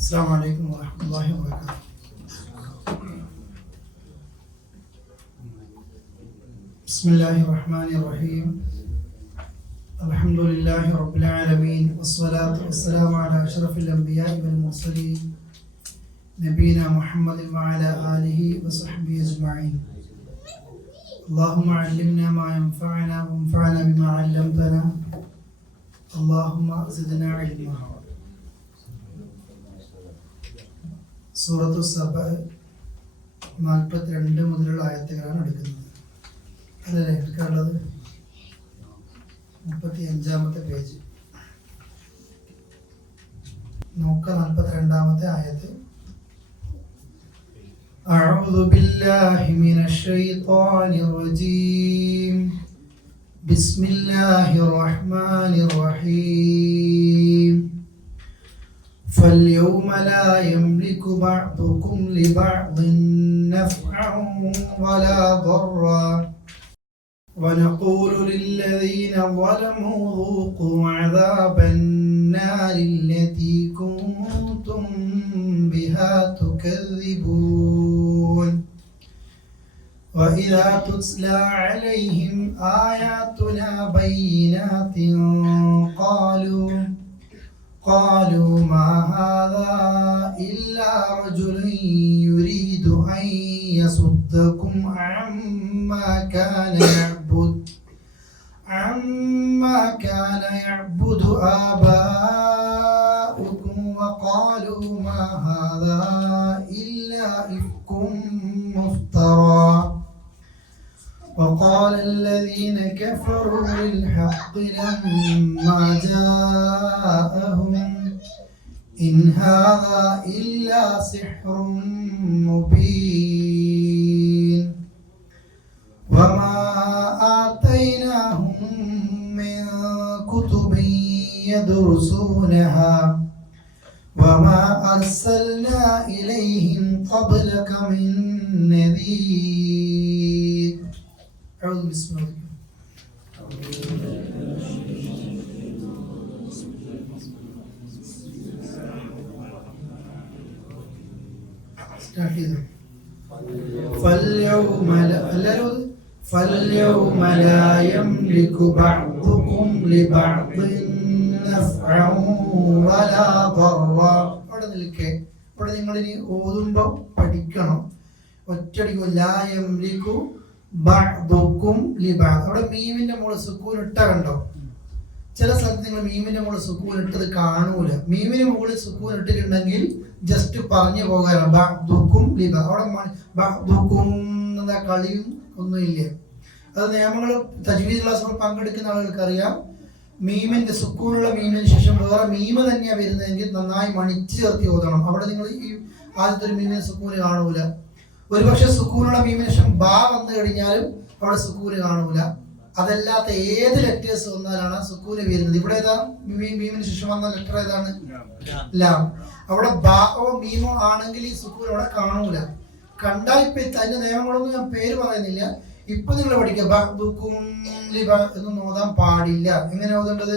السلام عليكم ورحمة الله وبركاته. بسم الله الرحمن الرحيم. الحمد لله رب العالمين والصلاة والسلام على أشرف الأنبياء والمرسلين نبينا محمد وعلى آله وصحبه أجمعين. اللهم علمنا ما ينفعنا وانفعنا بما علمتنا. اللهم زدنا علما. സൂറത്തു സബ 42 മുതലുള്ള ആയത്തുകളാണ് എടുക്കുന്നത്. അതല്ലേ എടുക്കാനുള്ളത്? 35-ാമത്തെ പേജ് നോക്കാം. 42-ാമത്തെ ആയത്ത്. അഊദു ബില്ലാഹി മിനശ് ശൈത്വാനിർ റജീം. ബിസ്മില്ലാഹിർ റഹ്മാനിർ റഹീം. فاليوم لا يملك بعضكم لبعض نفعا ولا ضرا ونقول للذين ظلموا ذوقوا عذاب النار التي كنتم بها تكذبون. وإذا تتلى عليهم آياتنا بينات قالوا ما هذا إلا رجل يريد أن يصدكم عما كان يعبد آباؤكم وقالوا ما هذا إلا إفك مفترى. وقال الذين كفروا للحق لما جاءهم إن هذا إلا سحر مبين. وما آتيناهم من كتب يدرسونها وما أرسلنا إليهم قبلك من نذير. أعوذ بسم الله. فاليوم لا يملك بعضكم لبعض نفعا ولا ضرا. അവിടെ നിൽക്കെ ഇവിടെ നിങ്ങൾ ഇനി ഓതുമ്പോൾ പഠിക്കണം. ഒറ്റടിക്ക് ലാ യംലികു ബഅദുകും ലിബഅദ്. അവിടെ മീമിന്റെ മുകളിൽ സുക്കൂൻ ഇട്ട കണ്ടോ? ചില സ്ഥലത്ത് നിങ്ങൾ മീമിന്റെ മുകളിൽ സുക്കൂൻ ഇട്ടത് കാണൂല. മീമിന് മുകളിൽ സുക്കൂൻ ഇട്ടിട്ടുണ്ടെങ്കിൽ ജസ്റ്റ് പറഞ്ഞു പോകാനാണ് ബഅദുകും ലിബഅദ്. അവിടെ ബഅദുകും എന്ന കളിയും ഒന്നുമില്ല. അത് നിയമങ്ങൾ തജ്വീദ് ക്ലാസ്സുകൾ പങ്കെടുക്കുന്ന ആളുകൾക്ക് അറിയാം. മീമിന്റെ സുക്കൂനുള്ള മീമിന് ശേഷം വേറെ മീമ് തന്നെയാണ് വരുന്നതെങ്കിൽ നന്നായി മണിച്ച് ചേർത്തി ഓതണം. അവിടെ നിങ്ങൾ ഈ ആദ്യത്തെ ഒരു മീമിന് സുക്കൂന് കാണൂല. ഒരുപക്ഷെ സുക്കൂനുള്ള മീമിന് ശേഷം ബാ വന്നു കഴിഞ്ഞാലും അവിടെ സുക്കൂന് കാണൂല. അതല്ലാത്ത ഏത് ലെറ്റേഴ്സ് വന്നാലാണ് സുക്കൂന് വരുന്നത്. ഇവിടെ ഏതാ മീമിന് ശേഷം വന്ന ലെറ്റർ ഏതാണ്? ലാം. അവിടെ ബാओ മീമോ ആണെങ്കിൽ ഈ സുക്കൂൻ അവിടെ കാണൂല. കണ്ടാൽ ഇപ്പൊ അതിന്റെ നിയമങ്ങളൊന്നും ഞാൻ പേര് പറയുന്നില്ല. ഇപ്പൊ നിങ്ങൾ പഠിക്കുക ബഅദുകും എന്നൊന്നും ഓതാൻ പാടില്ല. എങ്ങനെ ഓതേണ്ടത്?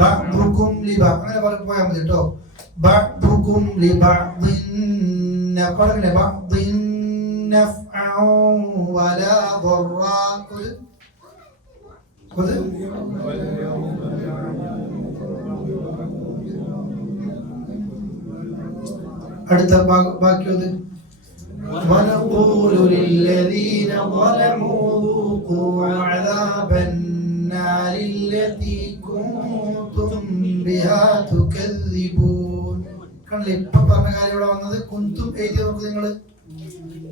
ബഅദുകും ലിബ അങ്ങനെ പോയാൽ മതി കേട്ടോ. ബഅദുകും ലിബഅദിൻ പറഞ്ഞില്ലേ? ബഅദിൻ നഫ്അൻ വലാ ضرا. അടുത്ത ബാക്കിയത് ونقول للذين ظلموا ذوقوا عذاب النار التي كنتم بها تكذبون. കണ്ടില്ലേ? ഇപ്പൊ പറഞ്ഞ കാര്യം ഇവിടെ വന്നത് കുന്തും എഴുതി നോക്ക് നിങ്ങൾ.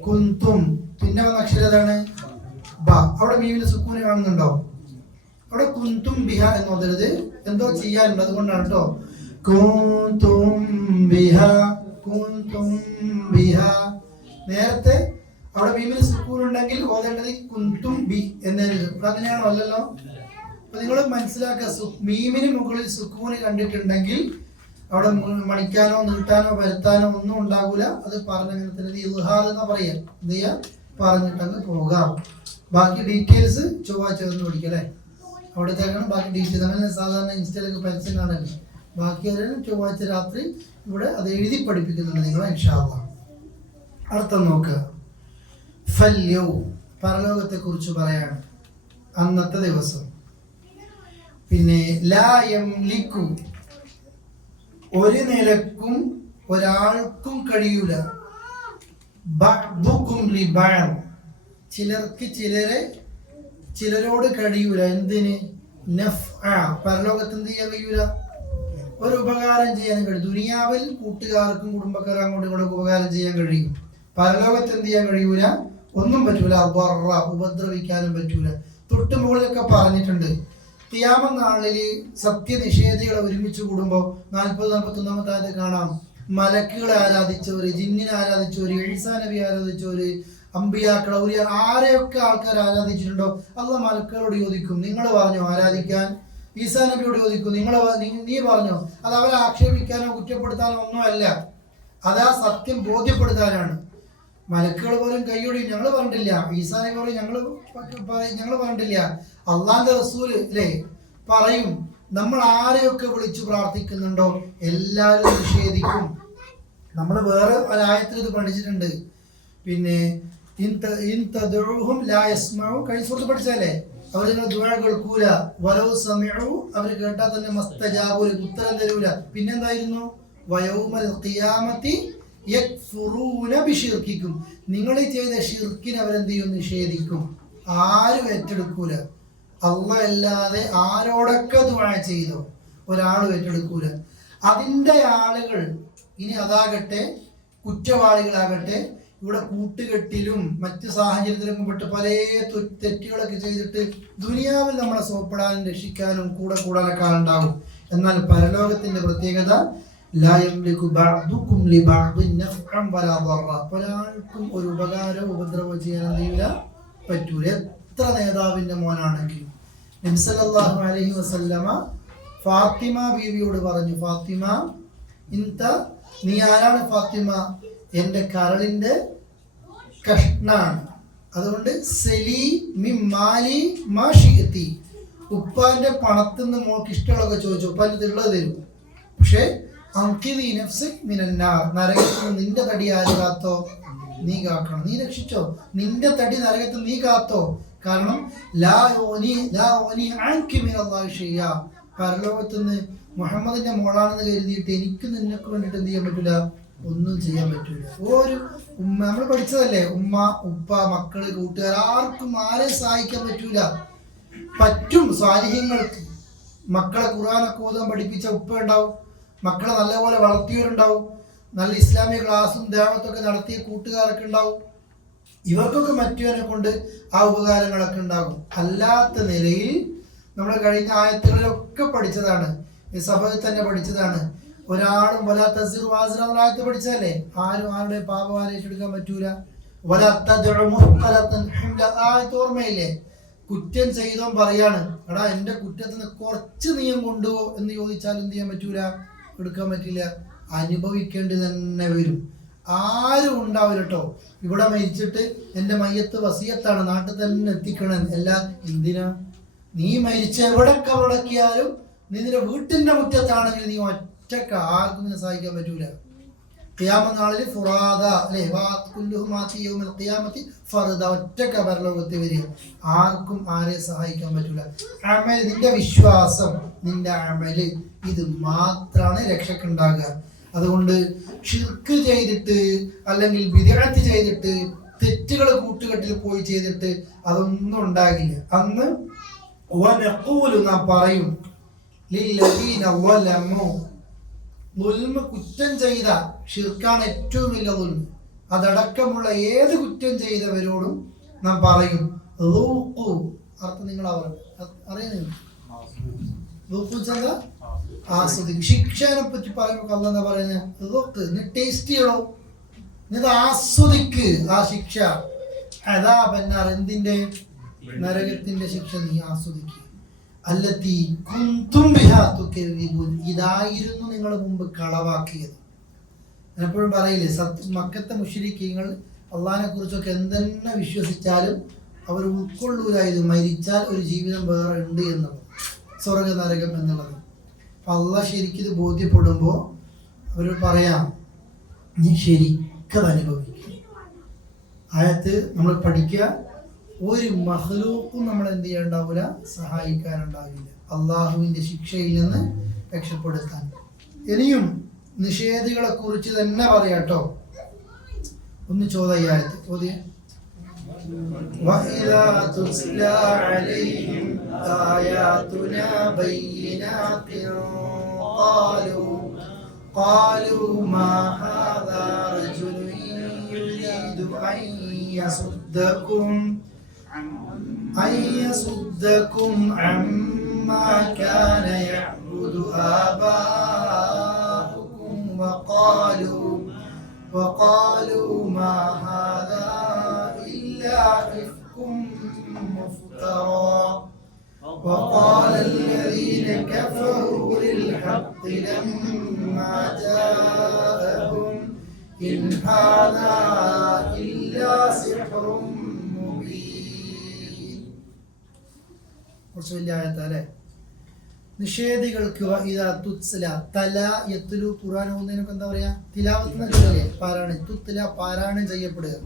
കുന്തും പിന്നെ വന്ന അക്ഷരം ഏതാണ്? ബ. അവിടെ മീമിന് സുക്കൂന് കാണുന്നുണ്ടോ? അവിടെ കുന്തും ബിഹ എന്ന് പറഞ്ഞത് എന്തോ ചെയ്യാനുണ്ട്, അതുകൊണ്ടാണ് കേട്ടോ. കുന്തും ബിഹ കുന്തും ബിഹ. നേരത്തെ അവിടെ മീമിന് സുക്കൂൻ ഉണ്ടെങ്കിൽ ഓതേണ്ടത് കുന്തും ബി എന്നായിരുന്നു. ഇവിടെ അങ്ങനെയാണോ? അല്ലല്ലോ. അപ്പൊ നിങ്ങൾ മനസ്സിലാക്കുക, മീമിന് മുകളിൽ സുക്കൂന് കണ്ടിട്ടുണ്ടെങ്കിൽ അവിടെ മണിക്കാനോ നീട്ടാനോ വരുത്താനോ ഒന്നും ഉണ്ടാകൂല. അത് പറഞ്ഞങ്ങനെ തന്നെ ഇൽഹാർ എന്നാ പറയാ. എന്ത് ചെയ്യാ? പറഞ്ഞിട്ടങ്ങ് പോകാം. ബാക്കി ഡീറ്റെയിൽസ് ചൊവ്വാഴ്ച ഒന്ന് പഠിക്കല്ലേ. അവിടത്തേക്കാണ് ബാക്കി ഡീറ്റെയിൽസ്. അങ്ങനെ സാധാരണ ഇൻസ്റ്റയിലൊക്കെ പരസ്യം കാണല്ലേ, ബാക്കി അറിയാൻ ചൊവ്വാഴ്ച രാത്രി ഇവിടെ അത് എഴുതി പഠിപ്പിക്കുന്നുണ്ട് നിങ്ങൾ ഇൻഷാ അല്ലാഹ്. അർത്ഥം നോക്കുക. ഫല്യൗ പരലോകത്തെ കുറിച്ച് പറയാണ്. അന്നത്തെ ദിവസം. പിന്നെ ലാ യംലികു ഒരു നിലക്കും ഒരാൾക്കും കഴിയൂല ബഅ്ദുകും ലിബഅദ് ചിലർക്ക് ചിലരോട് കഴിയൂല. എന്തിന്? നഫ്അ പരലോകത്ത് എന്ത് ചെയ്യാൻ കഴിയൂല? ഒരു ഉപകാരം ചെയ്യാൻ കഴിയും. ദുനിയാവിൽ കൂട്ടുകാർക്കും കുടുംബക്കാർക്കും അങ്ങോട്ടും ഇങ്ങോട്ടും ഉപകാരം ചെയ്യാൻ കഴിയും. പരലോകത്ത് എന്ത് ചെയ്യാൻ കഴിയൂല? ഒന്നും പറ്റൂല. ഉപദ്രവിക്കാനും പറ്റൂല. തൊട്ട് മുകളിലൊക്കെ പറഞ്ഞിട്ടുണ്ട്. ഖിയാമത്ത് നാളിൽ സത്യനിഷേധികളെ ഒരുമിച്ച് കൂടുമ്പോൾ 40-41 ആയതിൽ കാണാം. മലക്കുകളെ ആരാധിച്ചവര്, ജിന്നിനെ ആരാധിച്ചവര്, ഈസാ നബി ആരാധിച്ചവര്, അമ്പിയാക്കൾ, ഔലിയ ആരെയൊക്കെ ആൾക്കാർ ആരാധിച്ചിട്ടുണ്ടോ അല്ലാഹ് മലക്കുകളോട് ചോദിക്കും, നിങ്ങൾ പറഞ്ഞോ ആരാധിക്കാൻ? ഈസാ നബിയോട് ചോദിക്കും, നീ പറഞ്ഞോ? അത് അവരെ ആക്ഷേപിക്കാനോ കുറ്റപ്പെടുത്താനോ ഒന്നുമല്ല, അതാ സത്യം ബോധ്യപ്പെടുത്താനാണ്. മലക്കുകൾ പോലും കൈയൊടി ഞങ്ങൾ പറഞ്ഞിട്ടില്ല. ഈസാ നബി പറയും ഞങ്ങൾ പറഞ്ഞിട്ടില്ല. അള്ളാന്റെ റസൂൽ അല്ലേ പറയും, നമ്മൾ ആരെയൊക്കെ വിളിച്ചു പ്രാർത്ഥിക്കുന്നുണ്ടോ എല്ലാവരും നിഷേധിക്കും. നമ്മൾ വേറെ ഒരായത്തിൽ ഇത് പഠിച്ചിട്ടുണ്ട്. പിന്നെ കഴിഞ്ഞ സുഹൃത്ത് പഠിച്ചല്ലേ, അവർ നിങ്ങൾ ദുആ കേൾക്കൂല, വലൗ സമിഉ അവർ കേട്ടാൽ തന്നെ മസ്തജാബൂല ഉത്തരം തരൂല. പിന്നെന്തായിരുന്നു? വയൗമൽ ഖിയാമത്തി യക്ഫുറൂന ബിശിർക്കിക്കും നിങ്ങൾ ചെയ്ത ഷിർക്കിനെ അവരെന്ത് ചെയ്യും? നിഷേധിക്കും. ആരും ഏറ്റെടുക്കൂല. അല്ലാഹ് അല്ലാതെ ആരോടൊക്കെ ദുആ ചെയ്തോ ഒരാളും ഏറ്റെടുക്കൂല. അതിൻ്റെ ആളുകൾ ഇനി അതാകട്ടെ കുറ്റവാളികളാകട്ടെ ഇവിടെ കൂട്ടുകെട്ടിലും മറ്റ് സാഹചര്യത്തിലും പെട്ട് പല തെറ്റുകളൊക്കെ ചെയ്തിട്ട് ദുനിയാവിൽ നമ്മളെ സോപ്പിടാനും രക്ഷിക്കാനും കൂടാനൊക്കെ ആളുണ്ടാവും. എന്നാൽ പരലോകത്തിന്റെ പ്രത്യേകത ലാ യംലികു ബഅ്ദുകും ലിബഅദിൻ നഫ്അൻ വലാ ദർറ ഒരാൾക്കും ഒരു ഉപകാരവും ഉപദ്രവവും ചെയ്യാൻ കഴിയില്ല, പറ്റൂല. എത്ര നേതാവിന്റെ മോനാണെങ്കിലും. നബി സല്ലല്ലാഹു അലൈഹി വസല്ലമ ഫാത്തിമ ബീവിയോട് പറഞ്ഞു, ഫാത്തിമ നീ ആരാണ് ഫാത്തിമ? എൻ്റെ കരളിൻ്റെ കഷ്ണാണ്. അതുകൊണ്ട് സലി മിമ്മാലി മാ ശിഅതി ഉപ്പാന്റെ പണത്തിൽ നിന്ന് മോൾക്ക് ഇഷ്ടമുള്ളതൊക്കെ ചോദിച്ചു, ഉപ്പാൻ്റെ ഉള്ളത് തരും. പക്ഷേ അൻഖിദി നഫ്സക് മിനന്നാർ നരകത്തിൽ നിന്ന് നിന്റെ തടി ആര് കാത്തോ? നീ കാക്കണം. നീ രക്ഷിച്ചോ, നിന്റെ തടി നരകത്തിൽ നീ കാത്തോ. കാരണം പരലോകത്തുനിന്ന് മുഹമ്മദിന്റെ മോളാണെന്ന് കരുതിയിട്ട് എനിക്ക് നിനക്ക് വേണ്ടിയിട്ട് എന്ത് ചെയ്യാൻ പറ്റൂല? ഒന്നും ചെയ്യാൻ പറ്റൂല. ഒരു ഉമ്മ നമ്മൾ പഠിച്ചതല്ലേ, ഉമ്മ ഉപ്പ മക്കള് കൂട്ടുകാർ ആർക്കും ആരെയും സഹായിക്കാൻ പറ്റൂല. പറ്റും സ്വാലിഹ്യങ്ങൾക്ക്. മക്കളെ ഖുർആനൊക്കെ ഓതാൻ പഠിപ്പിച്ച ഉപ്പ ഉണ്ടാവും, മക്കളെ നല്ലപോലെ വളർത്തിയവരുണ്ടാവും, നല്ല ഇസ്ലാമിക ക്ലാസ്സും ദേവത്തൊക്കെ നടത്തിയ കൂട്ടുകാരൊക്കെ ഉണ്ടാവും. ഇവർക്കൊക്കെ മറ്റവനെ കൊണ്ട് ആ ഉപകാരങ്ങളൊക്കെ ഉണ്ടാകും. അല്ലാത്ത നിലയിൽ നമ്മൾ കഴിഞ്ഞ ആയത്തുകളിലൊക്കെ പഠിച്ചതാണ്, ഈ സഭയിൽ തന്നെ പഠിച്ചതാണ്. ഒരാളും ആയത്ത് പഠിച്ചതല്ലേ, ആരും ആരുടെ പാപം ഏറ്റെടുക്കാൻ പറ്റൂല. ആയത്ത് ഓർമ്മയില്ലേ? കുറ്റം ചെയ്തോ പറയാണ്, എടാ എന്റെ കുറ്റത്തിന് കുറച്ച് നീയം കൊണ്ടുപോ എന്ന് ചോദിച്ചാൽ എന്ത് ചെയ്യാൻ പറ്റൂല? എടുക്കാൻ പറ്റില്ല. അനുഭവിക്കേണ്ടി തന്നെ വരും. ആരും ഉണ്ടാവില്ല കേട്ടോ. ഇവിടെ മരിച്ചിട്ട് എൻ്റെ മയ്യത്ത് വസിയത്താണ്, നാട്ടിൽ തന്നെ എത്തിക്കണം. എല്ലാം എന്തിനാ? നീ മരിച്ച എവിടെ കവടക്കിയാലും നീ നിന്റെ വീട്ടിന്റെ മുറ്റത്താണെങ്കിൽ നീ ഒറ്റക്ക് ആർക്കും നിന്നെ സഹായിക്കാൻ പറ്റൂല. ഖിയാമത്ത് നാളിൽ ഫുറാദ അല്ലേ, ഒറ്റക്ക പരലോകത്ത് വരിക. ആർക്കും ആരെയും സഹായിക്കാൻ പറ്റൂല. അമൽ, നിന്റെ വിശ്വാസം, നിന്റെ അമല് ഇത് മാത്രമാണ് രക്ഷക്കുണ്ടാകുക. അതുകൊണ്ട് ഷിർക്ക് ചെയ്തിട്ട് അല്ലെങ്കിൽ ബിദ്അത്ത് ചെയ്തിട്ട് തെറ്റുകൾ കൂട്ടുകെട്ടിൽ പോയി ചെയ്തിട്ട് അതൊന്നും ഉണ്ടാകില്ല. അന്ന് നാം പറയും ലില്ലദീന വലമു കുറ്റം ചെയ്ത ഷിർക്കാണ് ഏറ്റവും വലിയ ദുൽമ്. അതടക്കമുള്ള ഏത് കുറ്റം ചെയ്തവരോടും നാം പറയും അർത്ഥം നിങ്ങൾ അറിയുന്നില്ല. ആസ്വദിക്കും. ശിക്ഷനെ പറ്റി പറയുമ്പോൾ അല്ലാഹ് എന്താ പറയുന്നത്? നീ ടേസ്റ്റ് ചെയ്യണോ, നീ ആസ്വദിക്ക് ആ ശിക്ഷ. അദാബന്നാർ എന്തിന്റെ? നരകത്തിന്റെ ശിക്ഷ നീ ആസ്വദിക്കുക. അല്ലത്തി കുന്തും ബിഹാ തുകദ്ദിബൂൻ ഇതായിരുന്നു നിങ്ങൾ മുമ്പ് കളവാക്കിയത്. എപ്പോഴും പറയില്ലേ, മക്കത്തെ മുശ്രിക്കീങ്ങൾ അള്ളാഹിനെ കുറിച്ചൊക്കെ എന്തെന്നെ വിശ്വസിച്ചാലും അവർ ഉൾക്കൊള്ളൂലായിരുന്നു മരിച്ചാൽ ഒരു ജീവിതം വേറെ ഉണ്ട് എന്നുള്ളത്, സ്വർഗ നരകം എന്നുള്ളത്. അള്ളാഹ് ശരിക്കും ഇത് ബോധ്യപ്പെടുമ്പോൾ അവർ പറയാം, നീ ശരിക്കത് അനുഭവിക്കുക. ആയത്ത് നമ്മൾ പഠിക്കുക, ഒരു മഖ്ലൂഖും നമ്മൾ എന്ത് ചെയ്യാനുണ്ടാവില്ല, സഹായിക്കാനുണ്ടാവില്ല അള്ളാഹുവിൻ്റെ ശിക്ഷയിൽ നിന്ന് രക്ഷപ്പെടുത്താൻ. ഇനിയും നിഷേധികളെ കുറിച്ച് തന്നെ പറയാട്ടോ. ഒന്ന് ചോദ്യായത്ത് ചോദ്യ وَإِذَا تُتْلَى عَلَيْهِمْ آيَاتُنَا بَيِّنَاتٍ قالوا ما هذا رجل يريد أن يصدكم عما كان يعبد آباؤكم وقالوا ما هذا إلا إفك مفترى وقال الذين كفروا للحق لما جاءهم إن هذا إلا سحر مبين. കുറച്ച് വലിയ ആയത്തല്ലേ. നിഷേധികൾക്ക് ഇതാ തുത്സല തല യത്തുലു ഖുർആൻ ഓതുന്നതിനൊക്കെ എന്താ പറയാ, തിലാവത്ത് എന്നല്ലേ, പാരായണം. തുത്സല പാരായണം ചെയ്യപ്പെടുക.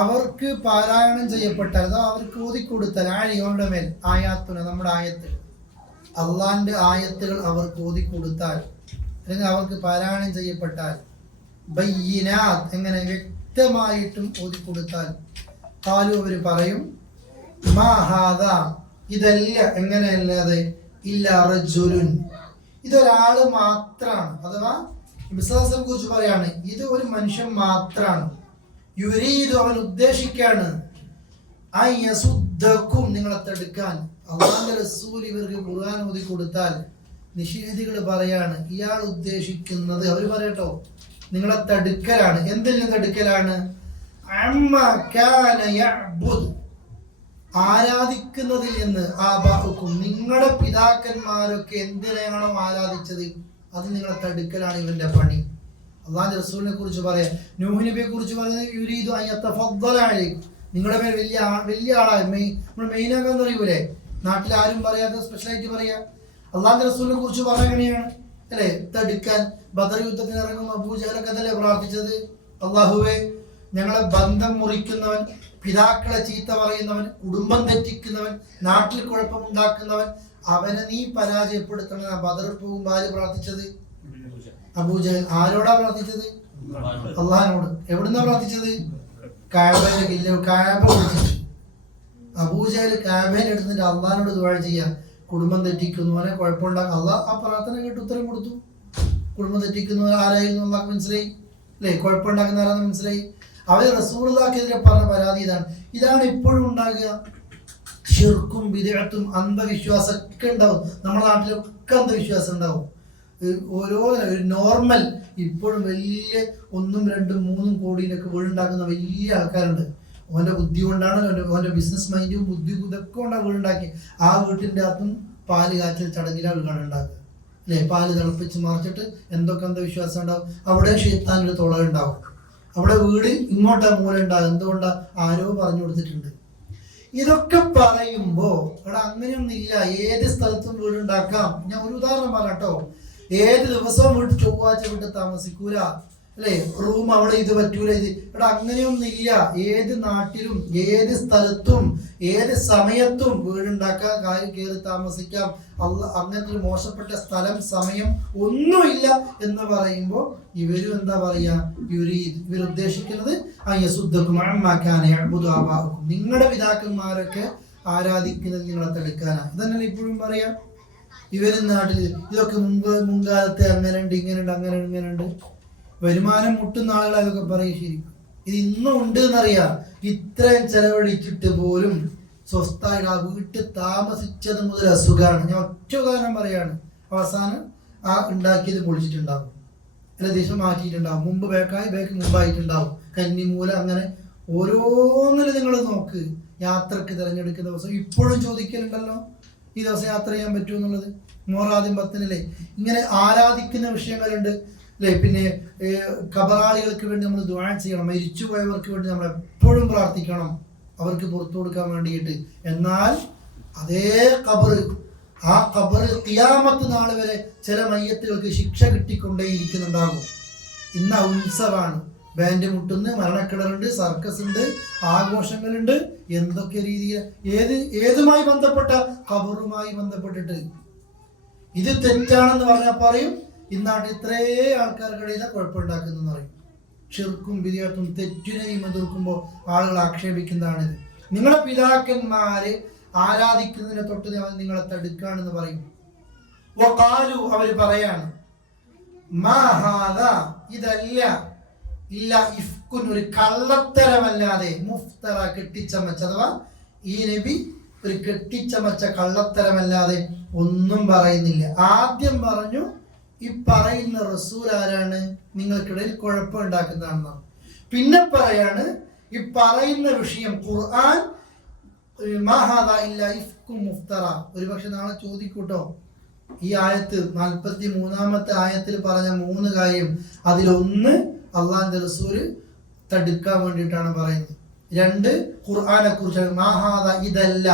അവർക്ക് പാരായണം ചെയ്യപ്പെട്ടാൽ, അതോ അവർക്ക് ഓതിക്കൊടുത്താൽ, ആഴികളുടെ മേൽ ആയാത്തുന നമ്മുടെ ആയത്ത്, അള്ളാന്റെ ആയത്തുകൾ അവർക്ക് ഓതിക്കൊടുത്താൽ, അല്ലെങ്കിൽ അവർക്ക് പാരായണം ചെയ്യപ്പെട്ടാൽ, ബയ്യിനാത്ത് എങ്ങനെ വ്യക്തമായിട്ടും ഓതിക്കൊടുത്താൽ, ഖാലു അവർ പറയും, മാ ഹാദാ ഇതല്ല, എങ്ങനെയല്ലാതെ, ഇല്ല റജുലുൻ ഇതൊരാള് മാത്രാണ്. അഥവാ വിശ്വാസം കുറിച്ച് പറയാണ്, ഇത് ഒരു മനുഷ്യൻ മാത്രാണ്. യുരീദു അവൻ ഉദ്ദേശിക്കാണ്, അയ്യസുദ്ദക്കും നിങ്ങളെ തടുക്കാൻ. അല്ലാഹുവിന്റെ റസൂൽ ഇവർക്ക് ഖുർആൻ ഓതി കൊടുത്താൽ നിഷേധികൾ പറയാണ്, ഇയാൾ ഉദ്ദേശിക്കുന്നത്, അവർ പറയട്ടോ, നിങ്ങളെ തടുക്കലാണ്. എന്തിൽ നിന്ന് തടുക്കലാണ്? അമ്മ കാന യഅ്ബുദ് ആരാധിക്കുന്നതിൽ നിന്ന്, ആബാഉക്കും നിങ്ങളുടെ പിതാക്കന്മാരൊക്കെ എന്തിനാണോ ആരാധിച്ചത് അത് നിങ്ങളെ തടുക്കലാണ് ഇവന്റെ പണി. അള്ളാഹുവിന്റെ റസൂലിനെ കുറിച്ച് പറയാം, നൂഹ് നബിയെ കുറിച്ച് പറയുന്നത്, യുരീദു അൻ യതഫദ്ദല അലൈക്കും നിങ്ങളുടെ പേര് വലിയ ആളാണ്. നമ്മൾ മെയിനാക്കാൻ അറിയൂലേ, നാട്ടിൽ ആരും പറയാത്ത സ്പെഷ്യലായിട്ട് പറയാ. അള്ളാഹുവിന്റെ റസൂലിനെ കുറിച്ച് പറയാൻ എങ്ങനെയാണ് അല്ലെ, തടുക്കാൻ. ബദർ യുദ്ധത്തിന് ഇറങ്ങും അബൂജഹലൊക്കെ അതല്ലേ പ്രാർത്ഥിച്ചത്, അള്ളാഹുവേ ഞങ്ങളെ ബന്ധം മുറിക്കുന്നവൻ, പിതാക്കളെ ചീത്ത പറയുന്നവൻ, കുടുംബം തെറ്റിക്കുന്നവൻ, നാട്ടിൽ കുഴപ്പമുണ്ടാക്കുന്നവൻ, അവനെ നീ പരാജയപ്പെടുത്തണം. ബദർ പോകുമ്പോൾ ആര് പ്രാർത്ഥിച്ചത്? അബൂജഹൽ. ആരോടാ പ്രാർത്ഥിച്ചത്? അള്ളാഹിനോട്. എവിടുന്നാ പ്രാർത്ഥിച്ചത്? കഅബയിലേക്ക്. കഅബ വിളിച്ചത്. അബൂജഹൽ കഅബയിൽ എടുത്തിട്ട് അള്ളാഹിനോട് ദുആ ചെയ്യാ, കുടുംബം തെറ്റിക്കുന്നവനെ കുഴപ്പമുണ്ടാക്കുക. അള്ളാഹ് ആ പ്രാർത്ഥന കേട്ട് ഉത്തരം കൊടുത്തു. കുടുംബം തെറ്റിക്കുന്നവൻ ആരായിരുന്നു അള്ളാഹ് മനസ്സിലായി അല്ലേ, കുഴപ്പമുണ്ടാക്കുന്ന ആരാന്ന് മനസ്സിലായി. അവർ റസൂലുള്ളാഹിക്കെതിരെ പറഞ്ഞ പരാതി ഇതാണ് ഇപ്പോഴും ഉണ്ടാകുക. ശിർക്കും ബിദ്അത്തും അന്ധവിശ്വാസമൊക്കെ ഉണ്ടാവും. നമ്മുടെ നാട്ടിലൊക്കെ അന്ധവിശ്വാസം ഉണ്ടാവും. ഓരോ നോർമൽ ഇപ്പോഴും വലിയ 1, 2, 3 കോടിയിലൊക്കെ വീടുണ്ടാക്കുന്ന വലിയ ആൾക്കാരുണ്ട്. ഓൻ്റെ ബുദ്ധി കൊണ്ടാണ്, ഓൻ്റെ ബിസിനസ് മൈൻഡും ബുദ്ധി ഇതൊക്കെ കൊണ്ടാണ് വീടുണ്ടാക്കി. ആ വീട്ടിൻ്റെ അകത്തും പാല് കാച്ചൽ ചടങ്ങിലാണ് വീടുണ്ടാക്കുക അല്ലേ, പാല് തിളപ്പിച്ച് മറിച്ചിട്ട് എന്തൊക്കെ അന്ധവിശ്വാസം ഉണ്ടാവും. അവിടെ ശൈത്താനിൻ്റെ തുള ഉണ്ടാവും. അവിടെ വീട് ഇങ്ങോട്ടാ മൂല ഉണ്ടാകും. എന്തുകൊണ്ടാ? ആരോ പറഞ്ഞു കൊടുത്തിട്ടുണ്ട്. ഇതൊക്കെ പറയുമ്പോ അവിടെ അങ്ങനെയൊന്നും ഇല്ല. ഏത് സ്ഥലത്തും വീടുണ്ടാക്കാം. ഞാൻ ഒരു ഉദാഹരണം പറയാട്ടോ. ഏത് ദിവസവും വീട്ടിൽ ചൊവ്വാഴ്ച വീട്ടിൽ താമസിക്കൂല അല്ലേ, റൂം അവിടെ ഇത് പറ്റൂല, ഇത് ഇവിടെ അങ്ങനെയൊന്നും ഇല്ല. ഏത് നാട്ടിലും ഏത് സ്ഥലത്തും ഏത് സമയത്തും വീടുണ്ടാക്കാം, കാര്യം കയറി താമസിക്കാം. അങ്ങനത്തെ ഒരു മോശപ്പെട്ട സ്ഥലം സമയം ഒന്നുമില്ല എന്ന് പറയുമ്പോൾ ഇവരും എന്താ പറയാ, ഇവർ ഉദ്ദേശിക്കുന്നത് നിങ്ങളുടെ പിതാക്കന്മാരൊക്കെ ആരാധിക്കുന്നത് നിങ്ങളെ തടുക്കാനാണ്. ഇതന്നെ ഇപ്പോഴും പറയാം. ഇവരും നാട്ടിൽ ഇതൊക്കെ മുൻകാലത്തെ അങ്ങനെയുണ്ട്, ഇങ്ങനെയുണ്ട്, അങ്ങനെയുണ്ട്. വരുമാനം മുട്ടുന്ന ആളുകൾ അതൊക്കെ പറയും. ശരിക്കും ഇത് ഇന്നും ഉണ്ട് എന്നറിയാം. ഇത്രയും ചെലവഴിച്ചിട്ട് പോലും സ്വസ്ഥമായിട്ട് ആ വീട്ടിൽ താമസിച്ചത് മുതൽ അസുഖമാണ്. ഞാൻ ഒറ്റ ഉദാഹരണം പറയാണ്. അവസാനം ആ ഉണ്ടാക്കിയത് പൊളിച്ചിട്ടുണ്ടാവും, അല്ല ദിശ മാറ്റിയിട്ടുണ്ടാവും. മുമ്പ് ബേക്കായി ബേക്ക് മുമ്പായിട്ടുണ്ടാവും. കന്നിമൂല അങ്ങനെ ഓരോന്നിനും നിങ്ങൾ നോക്ക്. യാത്രക്ക് തിരഞ്ഞെടുക്കുന്ന ദിവസം ഇപ്പോഴും ചോദിക്കലുണ്ടല്ലോ, ഈ ദിവസം യാത്ര ചെയ്യാൻ പറ്റുമോ എന്നുള്ളത്. മോറാദ്യം 10 ഇങ്ങനെ ആരാധിക്കുന്ന വിഷയങ്ങളുണ്ട് അല്ലേ. പിന്നെ ഖബറാളികൾക്ക് വേണ്ടി നമ്മൾ ദുആ ചെയ്യണം. മരിച്ചുപോയവർക്ക് വേണ്ടി നമ്മൾ എപ്പോഴും പ്രാർത്ഥിക്കണം, അവർക്ക് പുറത്തു കൊടുക്കാൻ വേണ്ടിയിട്ട്. എന്നാൽ അതേ ഖബർ ആ ഖബറിൽ ഖിയാമത്ത് നാൾ വരെ ചില മയ്യത്തുകൾക്ക് ശിക്ഷ കിട്ടിക്കൊണ്ടേയിരിക്കുന്നുണ്ടാകും. ഇന്ന് ഉത്സവമാണ്, ബാൻഡ് മുട്ടുന്ന്, മരണക്കിടറുണ്ട്, സർക്കസ് ഉണ്ട്, ആഘോഷങ്ങളുണ്ട്, എന്തൊക്കെ രീതിയിൽ ഏതുമായി ബന്ധപ്പെട്ട ഖബറുമായി ബന്ധപ്പെട്ടിട്ട്. ഇത് തെറ്റാണെന്ന് പറഞ്ഞാൽ പറയും ഇന്നാട്ട് ഇത്രേ ആൾക്കാർക്കിടയിൽ കുഴപ്പമുണ്ടാക്കുന്നെന്ന് പറയും. ഷിർക്കും ബിദ്അത്തും തെറ്റിനെയും എതിർക്കുമ്പോൾ ആളുകൾ ആക്ഷേപിക്കുന്നതാണിത്. നിങ്ങളുടെ പിതാക്കന്മാര് ആരാധിക്കുന്നതിനെ തൊട്ട് നിങ്ങളെ തടുക്കാണെന്ന് പറയും. വഖാലു, അവര് പറയാണ്, മാ ഹാദാ, ഇതല്ല, ഇല്ല ഇഫ്കുൻ, ഒരു കള്ളത്തരമല്ലാതെ, മുഫ്തറ, കെട്ടിച്ചമച്ച, അഥവാ ഈ നബി ഒരു കെട്ടിച്ചമച്ച കള്ളത്തരമല്ലാതെ ഒന്നും പറയുന്നില്ല. ആദ്യം പറഞ്ഞു ഈ പറയുന്ന റസൂൽ ആരാണ്, നിങ്ങൾക്കിടയിൽ കുഴപ്പമുണ്ടാക്കുന്നതാണെന്നാണ്. പിന്നെ പറയാണ് ഈ പറയുന്ന വിഷയം ഖുർആൻ മുഫ്തറ. ഒരുപക്ഷെ നാളെ ചോദിക്കൂട്ടോ, ഈ ആയത്ത് 43-ാമത്തെ ആയത്തിൽ പറഞ്ഞ 3 കാര്യം, അതിലൊന്ന് അള്ളാഹിന്റെ റസൂല് തടുക്കാൻ വേണ്ടിയിട്ടാണ് പറയുന്നത്. 2 ഖുർആനെ കുറിച്ചാണ്. മാഹാദ, ഇതല്ല,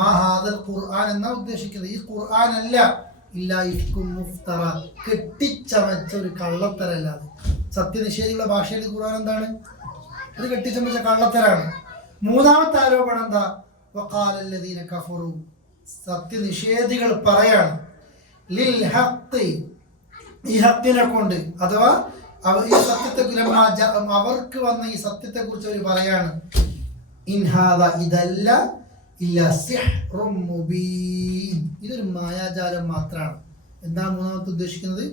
മാഹാദൽ ഖുർആൻ എന്നാ ഉദ്ദേശിക്കുന്നത്, ഈ ഖുർആൻ അല്ല, ഇല്ല ഇഫ്കും മുഫ്തറ, കെട്ടിച്ചമച്ച ഒരു കള്ളത്തരല്ലാതെ. സത്യനിഷേധികളുടെ ഭാഷയിൽ ഖുർആൻ എന്താണ്? ഇത് കെട്ടിച്ചമച്ച കള്ളത്തരാണ്. 3-ാമത്തെ ആരോപണം എന്താ? വഖാലല്ലദീന കഫറു, സത്യനിഷേധികൾ പറയാണ്, ലിൽ ഹഖ്, ഈ ഹഖിനെ കൊണ്ട്, അഥവാ ഈ സത്യത്തെ, അവർക്ക് വന്ന ഈ സത്യത്തെ കുറിച്ച് അവർ പറയാണ്, ഇൻ ഹാദ, ഇതല്ല, ഇല്ല സിഹ്റും മുബീൻ, ഇതൊരു മായാജാലം മാത്രമാണ്. എന്താണ് 3-ാമത്തെ ഉദ്ദേശിക്കുന്നത്?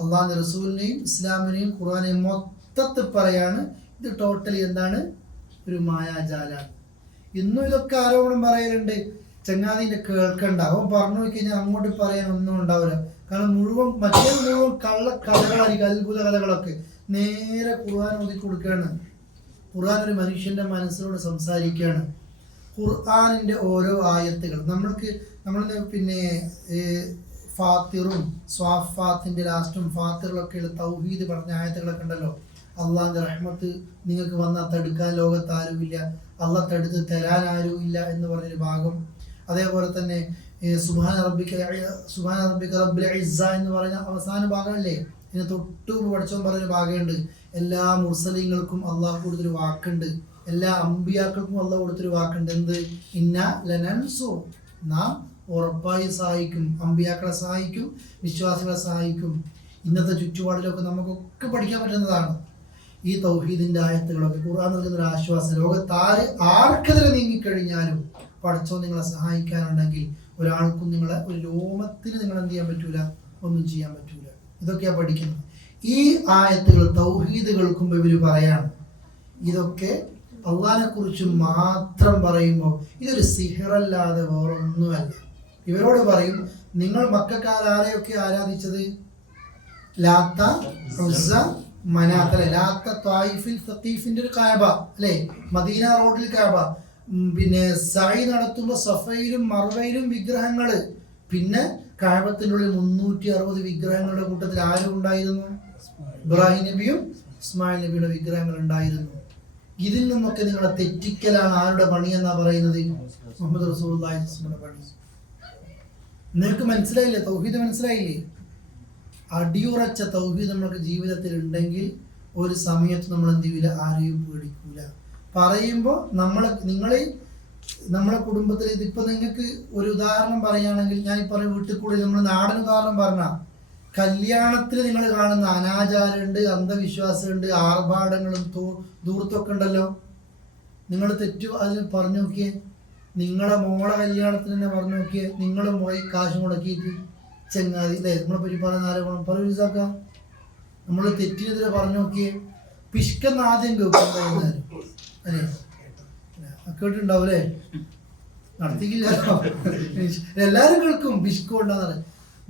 അള്ളാഹുവിന്റെ റസൂലിനെയും ഇസ്ലാമിനെയും ഖുർആനെയും മൊത്തത്തിൽ പറയാണ്, ഇത് ടോട്ടലി എന്താണ്? ഒരു മായാജാലാണ്. ഇന്നും ഇതൊക്കെ ആരോപണം പറയലുണ്ട്. ചങ്ങാതിന്റെ കേൾക്കണ്ട, അവൻ പറഞ്ഞു കഴിഞ്ഞാൽ അങ്ങോട്ട് പറയാൻ ഒന്നും ഉണ്ടാവില്ല. കാരണം മറ്റേ മുഴുവൻ കള്ള കഥകളായിരിക്കും, അത്ഭുത കഥകളൊക്കെ. നേരെ ഖുർആൻ ഓതി കൊടുക്കുകയാണ്. ഖുർആൻ ഒരു മനുഷ്യന്റെ മനസ്സിനോട് സംസാരിക്കുകയാണ്. ഖുർആനിന്റെ ഓരോ ആയത്തുകൾ നമ്മൾ പിന്നെ ഫാത്തിറും സ്വാഫാത്തിന്റെ ലാസ്റ്റും ഫാത്തിറിലൊക്കെയുള്ള തൗഹീദ് പറഞ്ഞ ആയത്തുകളൊക്കെ ഉണ്ടല്ലോ. അള്ളാഹിന്റെ റഹ്മത്ത് നിങ്ങൾക്ക് വന്നാൽ തടുക്കാൻ ലോകത്ത് ആരുമില്ല, അള്ളാഹ് തടുത്ത് തരാൻ ആരുമില്ല എന്ന് പറഞ്ഞൊരു ഭാഗം. അതേപോലെ തന്നെ സുബ്ഹാന റബ്ബിക റബ്ബിൽ ഇസ്സ എന്ന് പറയുന്ന അവസാന ഭാഗമല്ലേ, ഇതിന് തൊട്ടു പഠിച്ചോൻ പറഞ്ഞൊരു ഭാഗമുണ്ട്. എല്ലാ മുർസലീങ്ങൾക്കും അള്ളാഹ് കൊടുത്തൊരു വാക്കുണ്ട്, എല്ലാ അമ്പിയാക്കൾക്കും അള്ളാഹ് കൊടുത്തൊരു വാക്കുണ്ട്. എന്ത്? ഇന്ന ലനൻസുർ, നാം ഉറപ്പായി സഹായിക്കും, അമ്പിയാക്കളെ സഹായിക്കും, വിശ്വാസികളെ സഹായിക്കും. ഇന്നത്തെ ചുറ്റുപാടിലൊക്കെ നമുക്കൊക്കെ പഠിക്കാൻ പറ്റുന്നതാണ് ഈ തൗഹീദിന്റെ ആയത്തുകളൊക്കെ. ഖുർആൻ നൽകുന്ന ഒരു ആശ്വാസം. ലോകത്ത് ആർക്കെതിരെ നീങ്ങിക്കഴിഞ്ഞാലും പഠിച്ചോ നിങ്ങളെ സഹായിക്കാനുണ്ടെങ്കിൽ ഒരാൾക്കും നിങ്ങളെ ഒരു ലോമത്തിന് നിങ്ങൾ എന്ത് ചെയ്യാൻ പറ്റൂല, ഒന്നും ചെയ്യാൻ പറ്റൂല. ഇതൊക്കെയാ പഠിക്കുന്നത്. ഈ ആയത്തുകൾ തൗഹീദ് കേൾക്കുമ്പോൾ ഇവര് പറയാണ്, ഇതൊക്കെ അള്ളാഹിനെ കുറിച്ച് മാത്രം പറയുമ്പോൾ ഇതൊരു സിഹറല്ലാതെ വേറൊന്നുമല്ല. ഇവരോട് പറയും, നിങ്ങൾ മക്കക്കാരെയൊക്കെ ആരാധിച്ചത്? ലാത്ത, ഉസ്സ, മനാത്ത്, അല്ലെ? ലാത്ത ത്വായിഫിൽ സഖീഫിന്റെ ഒരു കഅബ അല്ലെ, മദീന റോഡിൽ കഅബ. പിന്നെ സഈ നടത്തുമ്പോൾ സഫയിലും മർവയിലും വിഗ്രഹങ്ങള്. പിന്നെ കഅബത്തിനുള്ളിൽ 360 വിഗ്രഹങ്ങളുടെ കൂട്ടത്തിൽ ആരും ഉണ്ടായിരുന്നു? ഇബ്രാഹിം നബിയും ഇസ്മായിൽ നബിയുടെ വിഗ്രഹങ്ങൾ ഉണ്ടായിരുന്നു. ഇതിൽ നിന്നൊക്കെ നിങ്ങളെ തെറ്റിക്കലാണ് ആരുടെ പണി എന്നാ പറയുന്നത്? മുഹമ്മദ് റസൂലുള്ളാഹി സ്വല്ലല്ലാഹു അലൈഹി വസല്ലം. നിങ്ങൾക്ക് മനസ്സിലായില്ലേ? തൗഹീദ് മനസ്സിലായില്ലേ? അടിയുറച്ച തൗഹീദ് നമ്മൾക്ക് ജീവിതത്തിൽ ഉണ്ടെങ്കിൽ ഒരു സമയത്ത് നമ്മൾ എന്ത് ചെയ്യില്ല, ആരെയും പേടിക്കൂല. പറയുമ്പോൾ നമ്മളെ കുടുംബത്തിൽ ഇതിപ്പോ നിങ്ങൾക്ക് ഒരു ഉദാഹരണം പറയുകയാണെങ്കിൽ, ഞാൻ ഈ പറയും വീട്ടിൽ കൂടി നമ്മൾ നാടൻ ഉദാഹരണം പറഞ്ഞ കല്യാണത്തിൽ നിങ്ങൾ കാണുന്ന അനാചാരമുണ്ട്, അന്ധവിശ്വാസമുണ്ട്, ആർഭാടങ്ങളും ദൂർത്തൊക്കെ ഉണ്ടല്ലോ. നിങ്ങൾ തെറ്റു അതിൽ പറഞ്ഞു നോക്കിയേ. നിങ്ങളെ മോളെ കല്യാണത്തിന് തന്നെ പറഞ്ഞു നോക്കിയേ. നിങ്ങൾ പോയി കാശ് മുടക്കിയിട്ട് ചെങ്ങാതി അല്ലേ, നമ്മളെ പറ്റി പറയുന്ന ആരോപണം പറയുക. നമ്മൾ തെറ്റിനെതിരെ പറഞ്ഞു നോക്കിയേ. പിഷ്കെന്ന് ആദ്യം കേൾക്കും അല്ലേ, കേട്ടിട്ടുണ്ടാവൂലേ? നടത്തിക്കില്ലല്ലോ, എല്ലാരും കേൾക്കും പിഷ്ക് കൊണ്ടാന്ന്.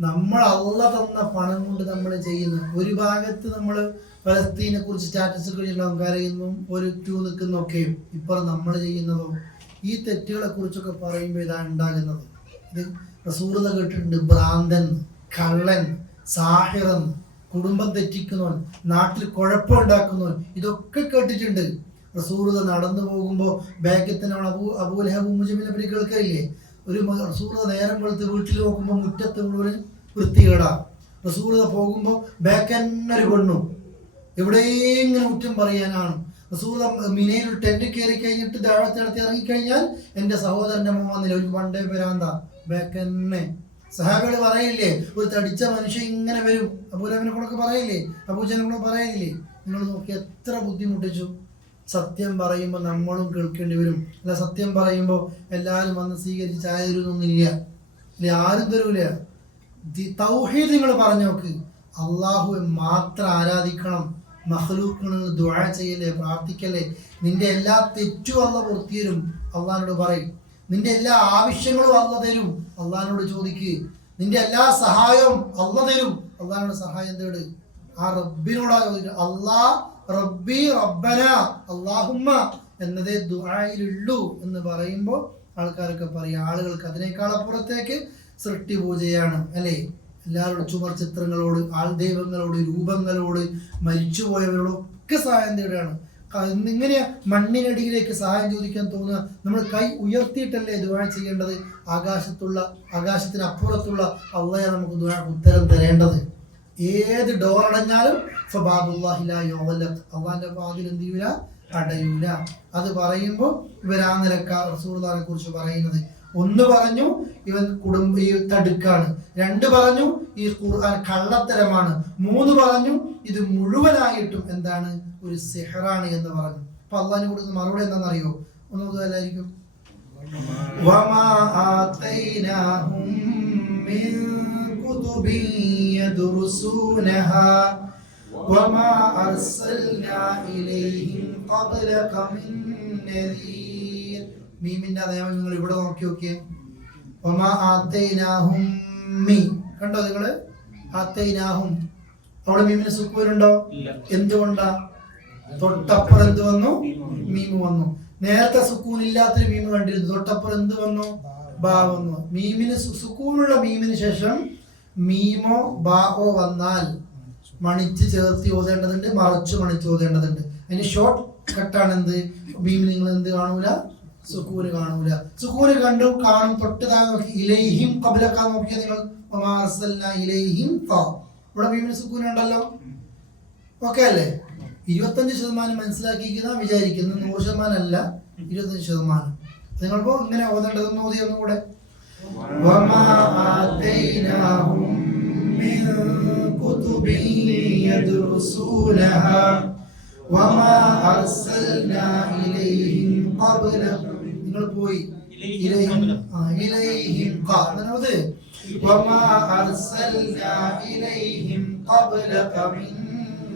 നമ്മൾ അള്ളാഹ് തന്ന പണം കൊണ്ട് നമ്മൾ ചെയ്യുന്ന ഒരു ഭാഗത്ത് നമ്മൾ ഫലസ്തീനെ കുറിച്ച് സ്റ്റാറ്റസ് കഴിഞ്ഞിട്ടുണ്ടാവും, കരയുന്നു, ഒരു ക്യൂ നിൽക്കുന്നൊക്കെയും. ഇപ്പോൾ നമ്മൾ ചെയ്യുന്നതോ ഈ തെറ്റുകളെ കുറിച്ചൊക്കെ പറയുമ്പോൾ ഇതാണ് ഉണ്ടാകുന്നത്. ഇത് റസൂലുള്ളാഹി കേട്ടിട്ടുണ്ട്, ഭ്രാന്തൻ, കള്ളൻ, സാഹിറൻ, കുടുംബം തെറ്റിക്കുന്നവൻ, നാട്ടിൽ കുഴപ്പമുണ്ടാക്കുന്നവൻ, ഇതൊക്കെ കേട്ടിട്ടുണ്ട്. റസൂലുള്ളാഹി നടന്നു പോകുമ്പോൾ ബാക്കിൽ തന്നെ അബൂ ലഹബ് ഉമ്മു ജമീലിനെ പറ്റി കേൾക്കില്ലേ? ഒരു റസൂൽ നേരം വെളുത്ത് വീട്ടിൽ നോക്കുമ്പോൾ മുറ്റത്ത് മുഴുവൻ വൃത്തികേടാ. റസൂൽ പോകുമ്പോൾ ബേക്കന്നൊരു പെണ്ണു എവിടെയെങ്കിലും കുറ്റം പറയാനാണ്. റസൂൽ മിനയിൽ ടെന്റ് കയറി കഴിഞ്ഞിട്ട് ദഅവത്ത് നടത്തി ഇറങ്ങിക്കഴിഞ്ഞാൽ എൻ്റെ സഹോദരൻ്റെ മോൻ വന്നില്ല, ഒരു പണ്ടേ പേരാന്താ ബേക്കന്നെ. സഹാബികൾ പറയില്ലേ, ഒരു തടിച്ച മനുഷ്യൻ ഇങ്ങനെ വരും, അബൂലഹബിനെ കൂടെ പറയില്ലേ, അബൂജഹലിനെ കൂടെ പറയില്ലേ. നിങ്ങൾ നോക്കി എത്ര ബുദ്ധിമുട്ടിച്ചു. സത്യം പറയുമ്പോൾ നമ്മളും കേൾക്കേണ്ടി വരും. അല്ല സത്യം പറയുമ്പോൾ എല്ലാവരും വന്ന് സ്വീകരിച്ച് ചായ തരുന്നൊന്നുമില്ല, ഇല്ല ആരും തരൂല. തൗഹീദ് നിങ്ങൾ പറഞ്ഞു നോക്ക്, അള്ളാഹുവെ മാത്രം ആരാധിക്കണം. മഖ്ലൂഖുകൾ ദുആ ചെയ്യല്ലേ, പ്രാർത്ഥിക്കല്ലേ. നിന്റെ എല്ലാ തെറ്റും അള്ളാഹ് പുറത്തു തരും, അള്ളാഹിനോട് പറയും. നിന്റെ എല്ലാ ആവശ്യങ്ങളും അള്ളാഹ് തരും, അള്ളാഹിനോട് ചോദിക്ക്. നിന്റെ എല്ലാ സഹായവും അള്ളാഹ് തരും, അള്ളാഹിനോട് സഹായം തേട്. ആ റബ്ബിനോടാ ചോദിക്കുക. അള്ളാഹ് റബ്ബി റബ്ബന അല്ലാഹുമ്മ എന്നതേ ദുആയിലുള്ളൂ എന്ന് പറയുമ്പോൾ ആൾക്കാരൊക്കെ പറയും, ആളുകൾക്ക് അതിനേക്കാൾ അപ്പുറത്തേക്ക് സൃഷ്ടി പൂജയാണ് അല്ലേ. എല്ലാവരോടും ചുമർ ചിത്രങ്ങളോട്, ആൾ ദൈവങ്ങളോട്, രൂപങ്ങളോട്, മരിച്ചുപോയവരോടൊക്കെ സഹായം തേടുകയാണ്. ഇങ്ങനെയാ മണ്ണിനടിയിലേക്ക് സഹായം ചോദിക്കാൻ തോന്നുക? നമ്മൾ കൈ ഉയർത്തിയിട്ടല്ലേ ദുആ ചെയ്യേണ്ടത്? ആകാശത്തിനപ്പുറത്തുള്ള അള്ളാഹെ നമുക്ക് ദുആ ഉത്തരം തരേണ്ടത്. ഏത് ഡോർ അടഞ്ഞാലും അള്ളാഹിന്റെ വാതിൽ എന്ത് ചെയ്യൂല, അടയൂല. അത് പറയുമ്പോൾ ഇവരാ നിലക്കാർ റസൂലുള്ളാഹിനെ കുറിച്ച് പറയുന്നത്. ഒന്ന് പറഞ്ഞു ഇവൻ ഈ തടുക്കാണ്, രണ്ട് പറഞ്ഞു ഈ ഖുർആൻ കള്ളത്തരമാണ്, മൂന്ന് പറഞ്ഞു ഇത് മുഴുവനായിട്ടും എന്താണ്, ഒരു സിഹറാണ് എന്ന് പറഞ്ഞു. അപ്പൊ അള്ളാഹിന് കൊടുക്കുന്ന മറുപടി എന്താണെന്നറിയോ? ഒന്നും അല്ലായിരിക്കും. വമാ ആതൈനാഹും മിൻ കുതുബിൻ യദ്റുസൂനഹാ വമാ അർസൽനാ ഇലൈഹിം ഖബ്ലക മിൻ നദീർ. മീമിന്റെ അതേപോലെ നിങ്ങൾ ഇവിടെ നോക്കി നോക്കിയേ. വമാ ആതൈനാഹും മീ, കണ്ടോ നിങ്ങള്? ആതൈനാഹും അവിടെ മീമിന് സുക്കൂനുണ്ടോ? എന്തുകൊണ്ടാ? തൊട്ടപ്പുറം എന്ത് വന്നു? മീമ് വന്നു. നേരത്തെ സുക്കൂൻ ഇല്ലാത്തൊരു മീമ് കണ്ടിരുന്നു, തൊട്ടപ്പുറം എന്ത് വന്നു? ബാ വന്നു. മീമിന് സുക്കൂനുള്ള മീമിന് ശേഷം മീമോ ബാഓ വന്നാൽ മണിച്ച് ചേർത്തി ഓതേണ്ടതുണ്ട്, മറച്ചു മണിച്ച് ഓതേണ്ടതുണ്ട്. അതിന് ഷോർട്ട് കട്ടാണ് എന്ത്? മീമിന് നിങ്ങൾ എന്ത് കാണൂല? സുക്കൂന് കാണൂല. സുക്കൂന് കാണും തൊട്ടതാ നോക്കി. ഇലൈഹിം ഖബ്ലക നോക്കിയാൽ നിങ്ങൾ വമാ അർസൽനാ ഇലൈഹിം ഖ, ഇവിടെ മീമിന് സുക്കൂൻ ഉണ്ടല്ലോ. ഓക്കെ അല്ലേ? 25% മനസ്സിലാക്കിയിരിക്കുന്ന വിചാരിക്കുന്നത്, 100% അല്ല, 25%. നിങ്ങളിപ്പോ ഇങ്ങനെ ഓതേണ്ടതൊന്നും ഓതി ഒന്നുകൂടെ. വമാ ആതൈനാഹും മിൻ കുതുബിൻ യദ്റുസൂനഹാ വമാ അർസൽനാ ഇലൈഹിം ഖബ്ലക. നിങ്ങൾ പോയി ഇലൈഹിം ഖ എന്നത് വമാ അർസൽനാ ഇലൈഹിം ഖബ്ലക മിൻ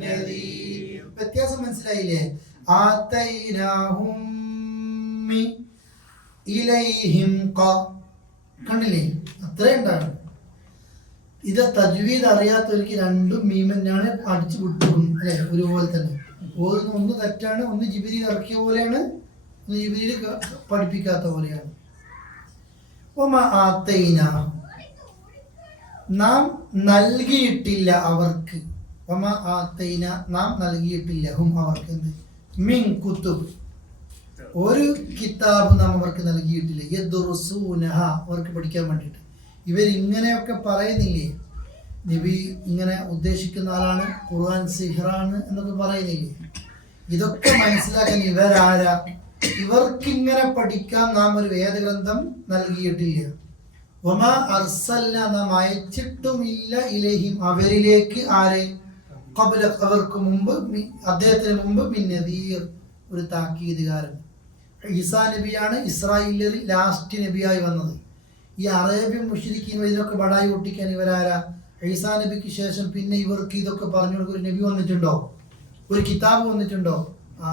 നദീർ. വ്യത്യാസം മനസ്സിലായില്ലേ? ആതൈനാഹും മി ഇലൈഹിം ഖ, കണ്ടില്ലേ? അത്രേ ഉണ്ടാണ്. ഇത് തജ്വീദ് അറിയാത്തവർക്ക് രണ്ടും മീമന്നാണ് അടിച്ചു വിട്ടും അല്ലെ, ഒരുപോലെ തന്നെ. ഒന്ന് തെറ്റാണ്, ഒന്ന് ജിബ്രീൽ ഇറക്കിയ പോലെയാണ്, ഒന്ന് ജിബ്രീൽ പഠിപ്പിക്കാത്ത പോലെയാണ്. നാം നൽകിയിട്ടില്ല അവർക്ക്. നാം നൽകിയിട്ടില്ല അവർക്ക് മിൻ കുതുബ്, ഒരു കിതാബ് നാം അവർക്ക് നൽകിയിട്ടില്ല. യദ്റുസൂനഹ, അവർക്ക് പഠിക്കാൻ വേണ്ടിയിട്ട്. ഇവരിങ്ങനെയൊക്കെ പറയുന്നില്ലേ, നബി ഇങ്ങനെ ഉദ്ദേശിക്കുന്ന ആളാണ്, ഖുർആൻ സിഹ്റാണ് എന്നൊക്കെ പറയുന്നില്ലേ? ഇതൊക്കെ മനസ്സിലാക്കാൻ ഇവരാരാ? ഇവർക്കിങ്ങനെ പഠിക്കാൻ നാം ഒരു വേദഗ്രന്ഥം നൽകിയിട്ടില്ല. വമാ അർസൽന, നാം അയച്ചിട്ടുമില്ല, ഇലൈഹിം അവരിലേക്ക്. ആരെ? ഖബ്ല, അവർക്ക് മുമ്പ്, അദ്ദേഹത്തിന് മുമ്പ്, മിൻ നദീർ, ഒരു താക്കീതുകാരൻ. ഈസാ നബിയാണ് ഇസ്രായേലിൽ ലാസ്റ്റ് നബിയായി വന്നത്. ഈ അറേബ്യൻ മുശ്രിക്കീൻ ഇതിനൊക്കെ ബടായി ഒട്ടിക്കാൻ ഇവരാരാ? ഈസാ നബിക്ക് ശേഷം പിന്നെ ഇവർക്ക് ഇതൊക്കെ പറഞ്ഞു കൊടുക്കുക ഒരു നബി വന്നിട്ടുണ്ടോ? ഒരു കിതാബ് വന്നിട്ടുണ്ടോ?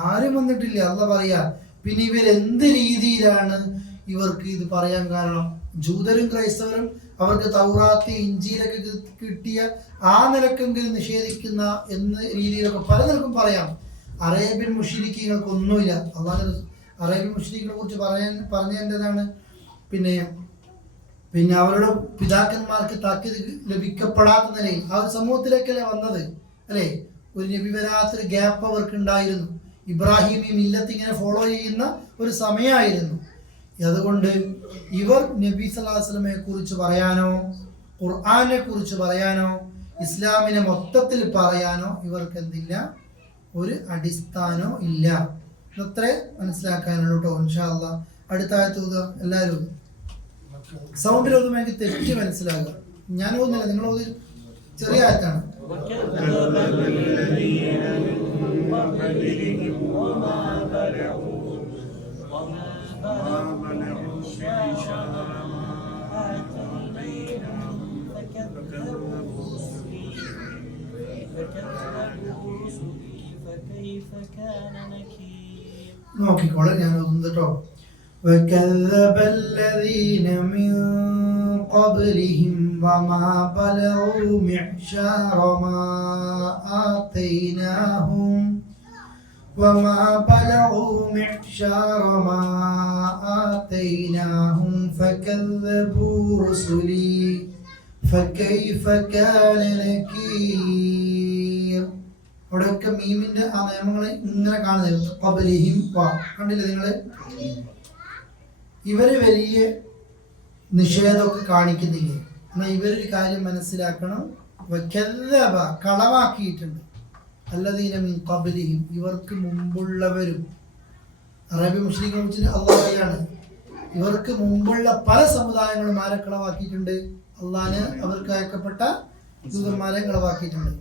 ആരും വന്നിട്ടില്ല. അള്ളാഹ് പറയാ. പിന്നെ ഇവരെന്ത് രീതിയിലാണ് ഇവർക്ക് ഇത് പറയാൻ കാരണം? ജൂതരും ക്രൈസ്തവരും അവർക്ക് തൗറാത്ത് ഇഞ്ചീലൊക്കെ കിട്ടിയ ആ നിലക്കെങ്കിലും നിഷേധിക്കുന്ന എന്ന രീതിയിലൊക്കെ പല നിലക്കും പറയാം. അറേബ്യൻ മുശ്രിക്കീങ്ങൾക്ക് ഒന്നുമില്ല. അള്ളാഹ് അറേബ്യൻ മുശ്രിക്കിനെ കുറിച്ച് പറഞ്ഞതാണ്. പിന്നെ അവരുടെ പിതാക്കന്മാർക്ക് താക്കീത് ലഭിക്കപ്പെടാത്ത നിലയിൽ ആ ഒരു സമൂഹത്തിലേക്കല്ലേ വന്നത് അല്ലേ? ഒരു നബി വരാത്തൊരു ഗ്യാപ്പ് അവർക്ക് ഉണ്ടായിരുന്നു. ഇബ്രാഹിം ഈ മില്ലത്ത് ഇങ്ങനെ ഫോളോ ചെയ്യുന്ന ഒരു സമയമായിരുന്നു. അതുകൊണ്ട് ഇവർ നബി സല്ലല്ലാഹു അലൈഹി വസല്ലമയെ കുറിച്ച് പറയാനോ ഖുർആനെ കുറിച്ച് പറയാനോ ഇസ്ലാമിനെ മൊത്തത്തിൽ പറയാനോ ഇവർക്ക് എന്തില്ല, ഒരു അടിസ്ഥാനോ ഇല്ല. ഇതത്രേ മനസ്സിലാക്കാനുള്ളൂ കേട്ടോ. ഇൻഷാ അല്ലാഹ് അടുത്ത ആയത്ത് ഓതുക എല്ലാവരും. സൗണ്ടിൽ ഓതുമ്പോൾ എനിക്ക് തെറ്റ് മനസ്സിലാകുക. ഞാൻ ഓതുന്നില്ല, നിങ്ങൾ ഓതി. ചെറിയ ആയത്താണ്. നോക്കിക്കോളെ, ഞാൻ ഓതുന്നത് കേട്ടോ. وكذب الذين من قبلهم وما بلغوا معشار ما آتيناهم فكذبوا رسلي فكيف كان نكير. അവിടെയൊക്കെ മീമിന്റെ ആ നിയമങ്ങളെ ഇങ്ങനെ കാണുന്നത്. ഖബലിഹിം കണ്ടില്ലേ നിങ്ങള്? ഇവര് വലിയ നിഷേധമൊക്കെ കാണിക്കുന്നില്ലേ? എന്നാൽ ഇവരൊരു കാര്യം മനസ്സിലാക്കണം. കളവാക്കിയിട്ടുണ്ട്. അല്ലദീന മിൻ ഖബ്ലിഹിം, ഇവർക്ക് മുമ്പുള്ളവരും. അറബി മുസ്ലിങ്ങളെ കുറിച്ച് അല്ലാഹു പറയാണ്, ഇവർക്ക് മുമ്പുള്ള പല സമുദായങ്ങളും ആരെ കളവാക്കിയിട്ടുണ്ട്? അള്ളാഹ് അവർക്ക് അയക്കപ്പെട്ട ദൂതന്മാരെ കളവാക്കിയിട്ടുണ്ട്.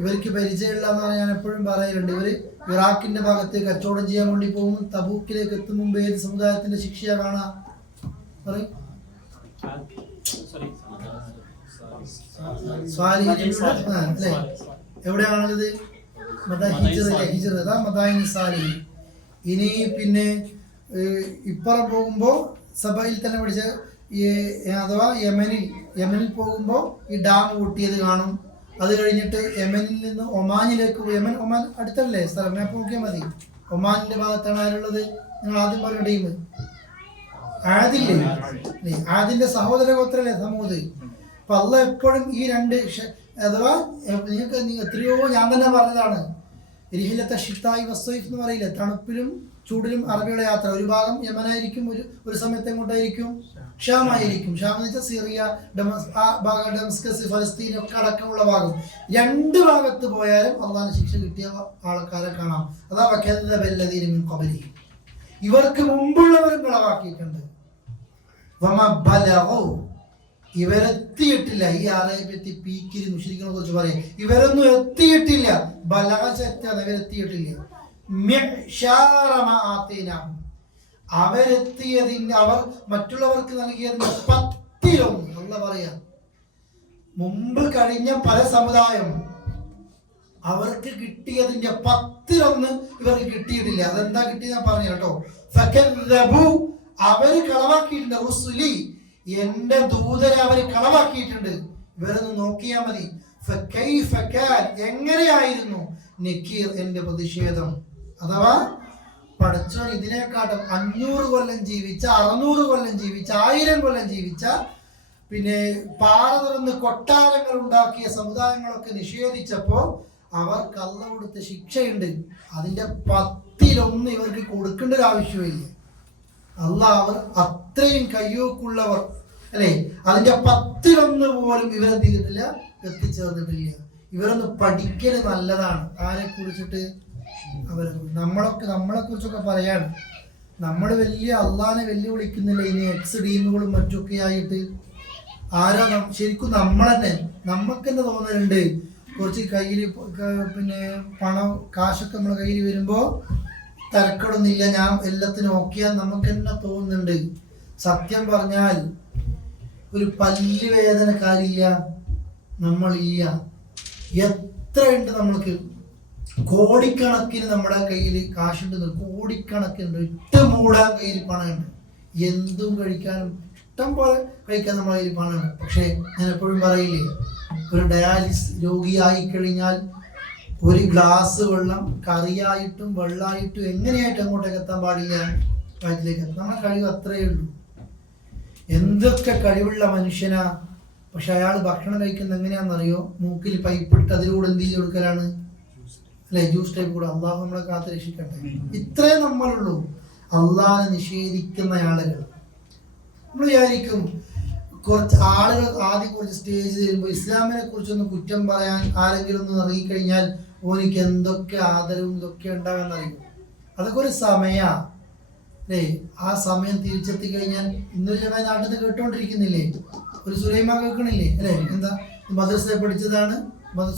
ഇവർക്ക് പരിചയമില്ല എന്ന് പറഞ്ഞാൽ ഞാൻ എപ്പോഴും പറയലുണ്ട്. ഇവർ ഇറാഖിന്റെ ഭാഗത്ത് കച്ചവടം ചെയ്യാൻ വേണ്ടി പോകും. തബൂക്കിലേക്ക് എത്തും മുമ്പ് ഏത് സമുദായത്തിന്റെ ശിക്ഷയാ കാണാം? പറയും. അല്ലേ? എവിടെയാണത്? ഇനി പിന്നെ ഇപ്പുറം പോകുമ്പോ സഭയിൽ തന്നെ പഠിച്ച അഥവാ യമനിൽ പോകുമ്പോ ഈ ഡാം പൊട്ടിയത് കാണും. അത് കഴിഞ്ഞിട്ട് യമനിൽ നിന്ന് ഒമാനിലേക്ക്, ഒമാൻ അടുത്തല്ലേ സ്ഥലം, മാപ്പ് നോക്കിയാൽ മതി. ഒമാനിന്റെ ഭാഗത്താണ് ആരുള്ളത്? നിങ്ങൾ ആദ്യം പറഞ്ഞ ടീം ആദില്ലേ? ആദിന്റെ സഹോദര ഗോത്രല്ലേ സമൂത്. അപ്പൊ അള്ളാഹ് എപ്പോഴും ഈ രണ്ട് അഥവാ നിങ്ങൾക്ക് എത്രയോ ഞാൻ തന്നെ പറഞ്ഞതാണ്, റിഹിലത്തെ ഷിത്തായി വസ്സൈഫ് എന്ന് പറയില്ലേ, തണുപ്പിലും ചൂടിലും അറബിയുടെ യാത്ര. ഒരു ഭാഗം യമനായിരിക്കും, ഒരു സമയത്ത് എങ്ങോട്ടായിരിക്കും? ഷാമായിരിക്കും. ഷാം എന്ന് വെച്ചാൽ സിറിയ, ആ ഭാഗം ഡെമസ്കസ്, ഫലസ്തീൻ ഒക്കെ അടക്കമുള്ള ഭാഗം. രണ്ട് ഭാഗത്ത് പോയാലും അള്ളാഹിന് ശിക്ഷ കിട്ടിയ ആൾക്കാരെ കാണാം. അതാ വകദബല്ലദീന മിൻ ഖബ്ലിഹിം, ഇവർക്ക് മുമ്പുള്ളവരും കളവാക്കിയിട്ടുണ്ട്. വമ ബലഗു, ഇവരെത്തിയിട്ടില്ല. ഈ ആളെ പറ്റി പീക്കിരി മുശ്രിക്കിനെ കുറിച്ച് പറയും, ഇവരൊന്നും എത്തിയിട്ടില്ല. ബലഗ ചെറ്റാണ്, ഇവരെത്തിയിട്ടില്ല. അവരെത്തിയതിന്റെ, അവർ മറ്റുള്ളവർക്ക് നൽകിയതിന്റെ 10-1. അല്ല പറയാ, മുമ്പ് കഴിഞ്ഞ പല സമുദായം അവർക്ക് കിട്ടിയതിന്റെ 10-1 ഇവർക്ക് കിട്ടിയിട്ടില്ല. അതെന്താ കിട്ടിയ ഞാൻ പറഞ്ഞു കേട്ടോ. ഫകദ്ദബു, അവര് കളവാക്കിയിട്ടുണ്ട്. റുസുലി, എന്റെ ദൂതരെ അവര് കളവാക്കിയിട്ടുണ്ട്. ഇവരൊന്ന് നോക്കിയാൽ മതി. ഫകൈഫ കാൻ, എങ്ങനെയായിരുന്നു നക്കീർ, എന്റെ പ്രതിഷേധം. അഥവാ പടച്ചോൻ ഇതിനെക്കാട്ടും 500 കൊല്ലം ജീവിച്ച, 600 കൊല്ലം ജീവിച്ച, 1000 കൊല്ലം ജീവിച്ച, പിന്നെ പാറ തുറന്ന് കൊട്ടാരങ്ങൾ ഉണ്ടാക്കിയ സമുദായങ്ങളൊക്കെ നിഷേധിച്ചപ്പോ അവർക്ക് അള്ള കൊടുത്ത ശിക്ഷയുണ്ട്. അതിന്റെ 10-1 ഇവർക്ക് കൊടുക്കേണ്ട ഒരു ആവശ്യമില്ല. അള്ളാഹ് അവർ അത്രയും കയ്യൂക്കുള്ളവർ അല്ലെ. അതിന്റെ 10-1 പോലും ഇവരെന്ത് ചെയ്തിട്ടില്ല, എത്തിച്ചേർന്നിട്ടില്ല. ഇവരൊന്ന് പഠിക്കല് നല്ലതാണ്. ആരെ കുറിച്ചിട്ട്? നമ്മളെ കുറിച്ചൊക്കെ പറയാണ്. നമ്മൾ വലിയ അള്ളാനെ വെല്ലുവിളിക്കുന്നില്ല. ഇനി എക്സ് ടീമുകളും മറ്റൊക്കെ ആയിട്ട് ആരാ? ശരിക്കും നമ്മൾ തന്നെ, നമുക്ക് തന്നെ തോന്നലുണ്ട്. കുറച്ച് കയ്യിൽ പിന്നെ പണം, കാശൊക്കെ നമ്മളെ കയ്യിൽ വരുമ്പോ തരക്കടൊന്നുമില്ല, ഞാൻ എല്ലാത്തിനും ഓക്കെയാ നമുക്ക് തന്നെ തോന്നുന്നുണ്ട്. സത്യം പറഞ്ഞാൽ ഒരു പല്ല് വേദനക്കാരില്ല നമ്മളില്ല. എത്രയുണ്ട് നമ്മൾക്ക്? കോടിക്കണക്കിന് നമ്മുടെ കയ്യിൽ കാശുണ്ട്, കോടിക്കണക്കിനുണ്ട്. ഇട്ട് മൂടാൻ കയ്യിൽ പണമുണ്ട്, എന്തും കഴിക്കാനും ഇഷ്ടം പോലെ കഴിക്കാൻ നമ്മുടെ കയ്യിൽ പണമുണ്ട്. പക്ഷെ ഞാൻ എപ്പോഴും പറയില്ലേ, ഒരു ഡയാലിസിസ് രോഗിയായി കഴിഞ്ഞാൽ ഒരു ഗ്ലാസ് വെള്ളം കറിയായിട്ടും വെള്ളമായിട്ടും എങ്ങനെയായിട്ടും അങ്ങോട്ടേക്ക് എത്താൻ പാടില്ല, വയറ്റിലേക്ക് എത്താൻ. നമ്മുടെ കഴിവ് അത്രയേ ഉള്ളൂ. എന്തൊക്കെ കഴിവുള്ള മനുഷ്യനാ. പക്ഷെ അയാൾ ഭക്ഷണം കഴിക്കുന്നത് എങ്ങനെയാണെന്നറിയോ? മൂക്കിൽ പൈപ്പിട്ട് അതിലൂടെ എന്ത് ചെയ്ത് കൊടുക്കലാണ് അല്ലെ, ജ്യൂസ് ടൈപ്പ് കൂടെ. അള്ളാഹു നമ്മളെ കാത്ത് രക്ഷിക്കട്ടെ. ഇത്രേ നമ്മളുള്ളൂ. അള്ളാഹിനെ നിഷേധിക്കുന്ന ആളുകൾ, നമ്മൾ വിചാരിക്കും കുറച്ച് ആളുകൾ ആദ്യം കുറച്ച് സ്റ്റേജ് തരുമ്പോൾ ഇസ്ലാമിനെ കുറിച്ചൊന്ന് കുറ്റം പറയാൻ ആരെങ്കിലും ഒന്ന് ഇറങ്ങിക്കഴിഞ്ഞാൽ ഓനിക്ക് എന്തൊക്കെ ആദരവും ഇതൊക്കെ ഉണ്ടാകുമെന്ന് അറിയും. അതൊക്കെ ഒരു സമയമാണ് അല്ലേ. ആ സമയം തിരിച്ചെത്തി കഴിഞ്ഞാൽ ഇന്നൊരു ചങ്ങായി നാട്ടിൽ നിന്ന് കേട്ടോണ്ടിരിക്കുന്നില്ലേ, ഒരു സുലൈമാൻ കേൾക്കണില്ലേ അല്ലേ? എന്താ മദ്രസയെ പഠിച്ചതാണ്,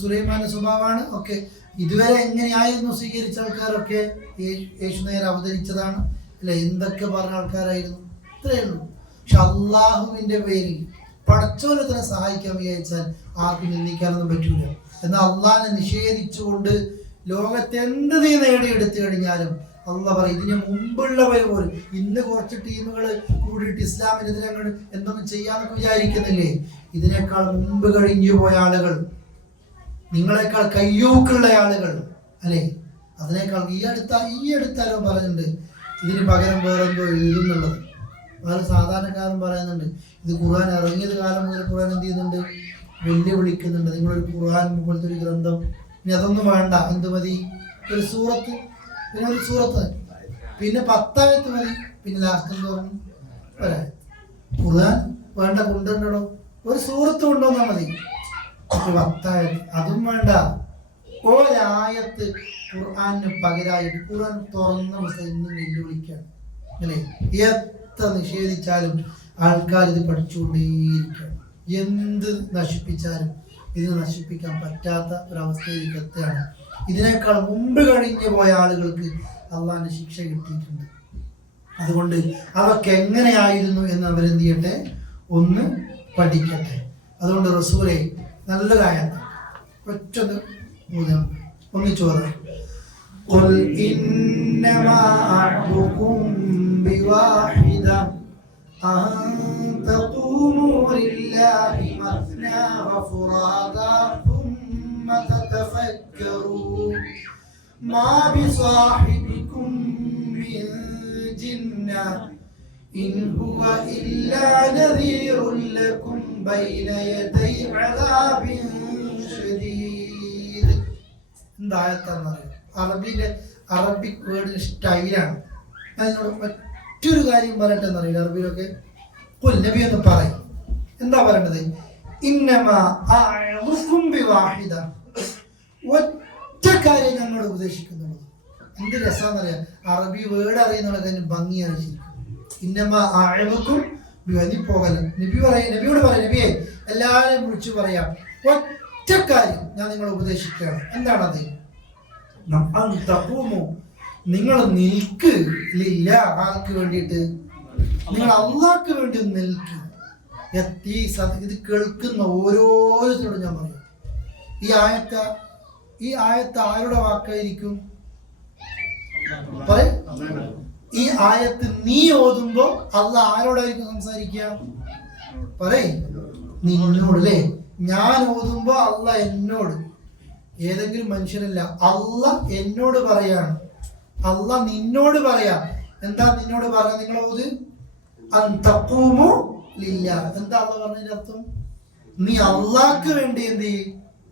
സുലൈമാന്റെ സ്വഭാവമാണ് ഒക്കെ. ഇതുവരെ എങ്ങനെയായിരുന്നു സ്വീകരിച്ച ആൾക്കാരൊക്കെ യേശു നേരെ അവതരിച്ചതാണ് അല്ലെ, എന്തൊക്കെ പറഞ്ഞ ആൾക്കാരായിരുന്നു. ഇത്രയേ ഉള്ളൂ. പക്ഷെ അള്ളാഹുവിന്റെ പേരിൽ പടച്ചോനെ തന്നെ സഹായിക്കാൻ വിചാരിച്ചാൽ ആർക്കും നിന്ദിക്കാനൊന്നും പറ്റൂല. എന്നാൽ അള്ളാഹിനെ നിഷേധിച്ചുകൊണ്ട് ലോകത്തെ എന്ത് നീ നേടിയെടുത്തു കഴിഞ്ഞാലും അള്ളാഹ് പറയും ഇതിന് മുമ്പുള്ളവർ പോലും ഇന്ന് കുറച്ച് ടീമുകൾ കൂടിയിട്ട് ഇസ്ലാമിനെതിരെ എന്തൊന്നും ചെയ്യാമെന്ന് വിചാരിക്കുന്നില്ലേ, ഇതിനേക്കാൾ മുമ്പ് കഴിഞ്ഞു പോയ ആളുകൾ, നിങ്ങളെക്കാൾ കയ്യൂക്കുള്ള ആളുകൾ അല്ലേ, അതിനേക്കാൾ ഈ അടുത്താരോ പറഞ്ഞിട്ടുണ്ട് ഇതിന് പകരം വേറെന്തോ എഴുതുന്നുള്ളത്. വേറെ സാധാരണക്കാരൻ പറയുന്നുണ്ട് ഇത് ഖുർആൻ ഇറങ്ങിയത് കാലം മുതൽ ഖുർആൻ എന്ത് ചെയ്യുന്നുണ്ട്, വെല്ലുവിളിക്കുന്നുണ്ട്. നിങ്ങളൊരു ഖുർആൻ പോലത്തെ ഒരു ഗ്രന്ഥം, ഇനി അതൊന്നും വേണ്ട, എന്ത് മതി, ഒരു സൂറത്ത്, പിന്നെ ഒരു സൂറത്ത്, പിന്നെ 10 ആയത്ത് മതി, പിന്നെ ലാസ്റ്റ് എന്ന് പറഞ്ഞു ഖുർആൻ വേണ്ട, കൊണ്ടുവരണോ ഒരു സൂറത്ത് കൊണ്ടുവന്നാൽ മതി, 10 ആയത്ത് അതും വേണ്ട. ഒരായത്ത് ഖുർആന് പകരമായിട്ട് ഖുർആൻ തുറന്ന പുസ്തകം ഇന്നും വെല്ലുവിളിക്കാണ് അല്ലേ. എത്ര നിഷേധിച്ചാലും ആൾക്കാർ ഇത് പഠിച്ചുകൊണ്ടേയിരിക്കുകയാണ്. എന്ത് നശിപ്പിച്ചാലും ഇത് നശിപ്പിക്കാൻ പറ്റാത്ത ഒരവസ്ഥയിലേക്ക് എത്തുകയാണ്. ഇതിനേക്കാൾ മുമ്പ് കഴിഞ്ഞു പോയ ആളുകൾക്ക് അള്ളാഹിന്റെ ശിക്ഷ കിട്ടിയിട്ടുണ്ട്. അതുകൊണ്ട് അതൊക്കെ എങ്ങനെയായിരുന്നു എന്ന് അവരെന്ത് ചെയ്യട്ടെ, ഒന്ന് പഠിക്കട്ടെ. അതുകൊണ്ട് റസൂലെ നല്ലൊരായത്ത് ഒറ്റൊന്ന് ഒന്നിച്ചു പറയാം. قل إنما أعظكم بواحدة أن تقوموا لله مثنى وفرادا ثم تتفكروا ما بصاحبكم من جنة إن هو إلا نذير لكم بين يدي عذاب شديد. അറബിക് വേർഡിന് സ്റ്റൈലാണ്. അതിനോട് മറ്റൊരു കാര്യം പറയട്ടെ എന്നറിയില്ല, അറബിയിലൊക്കെ നബി എന്ന് പറയും. എന്താ പറയേണ്ടത്, ഒറ്റ കാര്യം ഞങ്ങൾ ഉപദേശിക്കുന്നുള്ളൂ. എന്ത് രസാന്നറിയാം, അറബി വേർഡ് അറിയുന്നുള്ള കാര്യം ഭംഗിയാണ് ശരിക്കും. നീ പോകല നബിയോട് പറയാം, നബിയെ എല്ലാവരെയും വിളിച്ചു പറയാം, ഒറ്റ കാര്യം ഞാൻ നിങ്ങളെ ഉപദേശിക്കുകയാണ്. എന്താണത്, നിങ്ങൾ നിൽക്ക് ഇല്ല ആർക്ക് വേണ്ടിയിട്ട്, നിങ്ങൾ അള്ളാഹ്ക്ക് വേണ്ടി നിൽക്ക്. ഇത് കേൾക്കുന്ന ഓരോരുത്തരോടും ഞാൻ പറയും, ഈ ആയത്ത് ആരുടെ വാക്കായിരിക്കും, ഈ ആയത്ത് നീ ഓതുമ്പോ അള്ളാഹ് ആരോടായിരിക്കും സംസാരിക്കുക, നിന്നോട് അല്ലേ. ഞാൻ ഓതുമ്പോ അള്ളാഹ് എന്നോട്, ഏതെങ്കിലും മനുഷ്യനല്ല, അള്ളാഹ് എന്നോട് പറയാണ്, അള്ളാഹ് നിന്നോട് പറയാ. എന്താ നിന്നോട് പറയാ, നിങ്ങൾ ഓത് അന്തഖൂമു ലില്ലാഹ്. എന്താ അള്ളാഹ് പറഞ്ഞതിന്റെ അർത്ഥം, നീ അള്ളാഹ്ക്ക് വേണ്ടി എന്ത്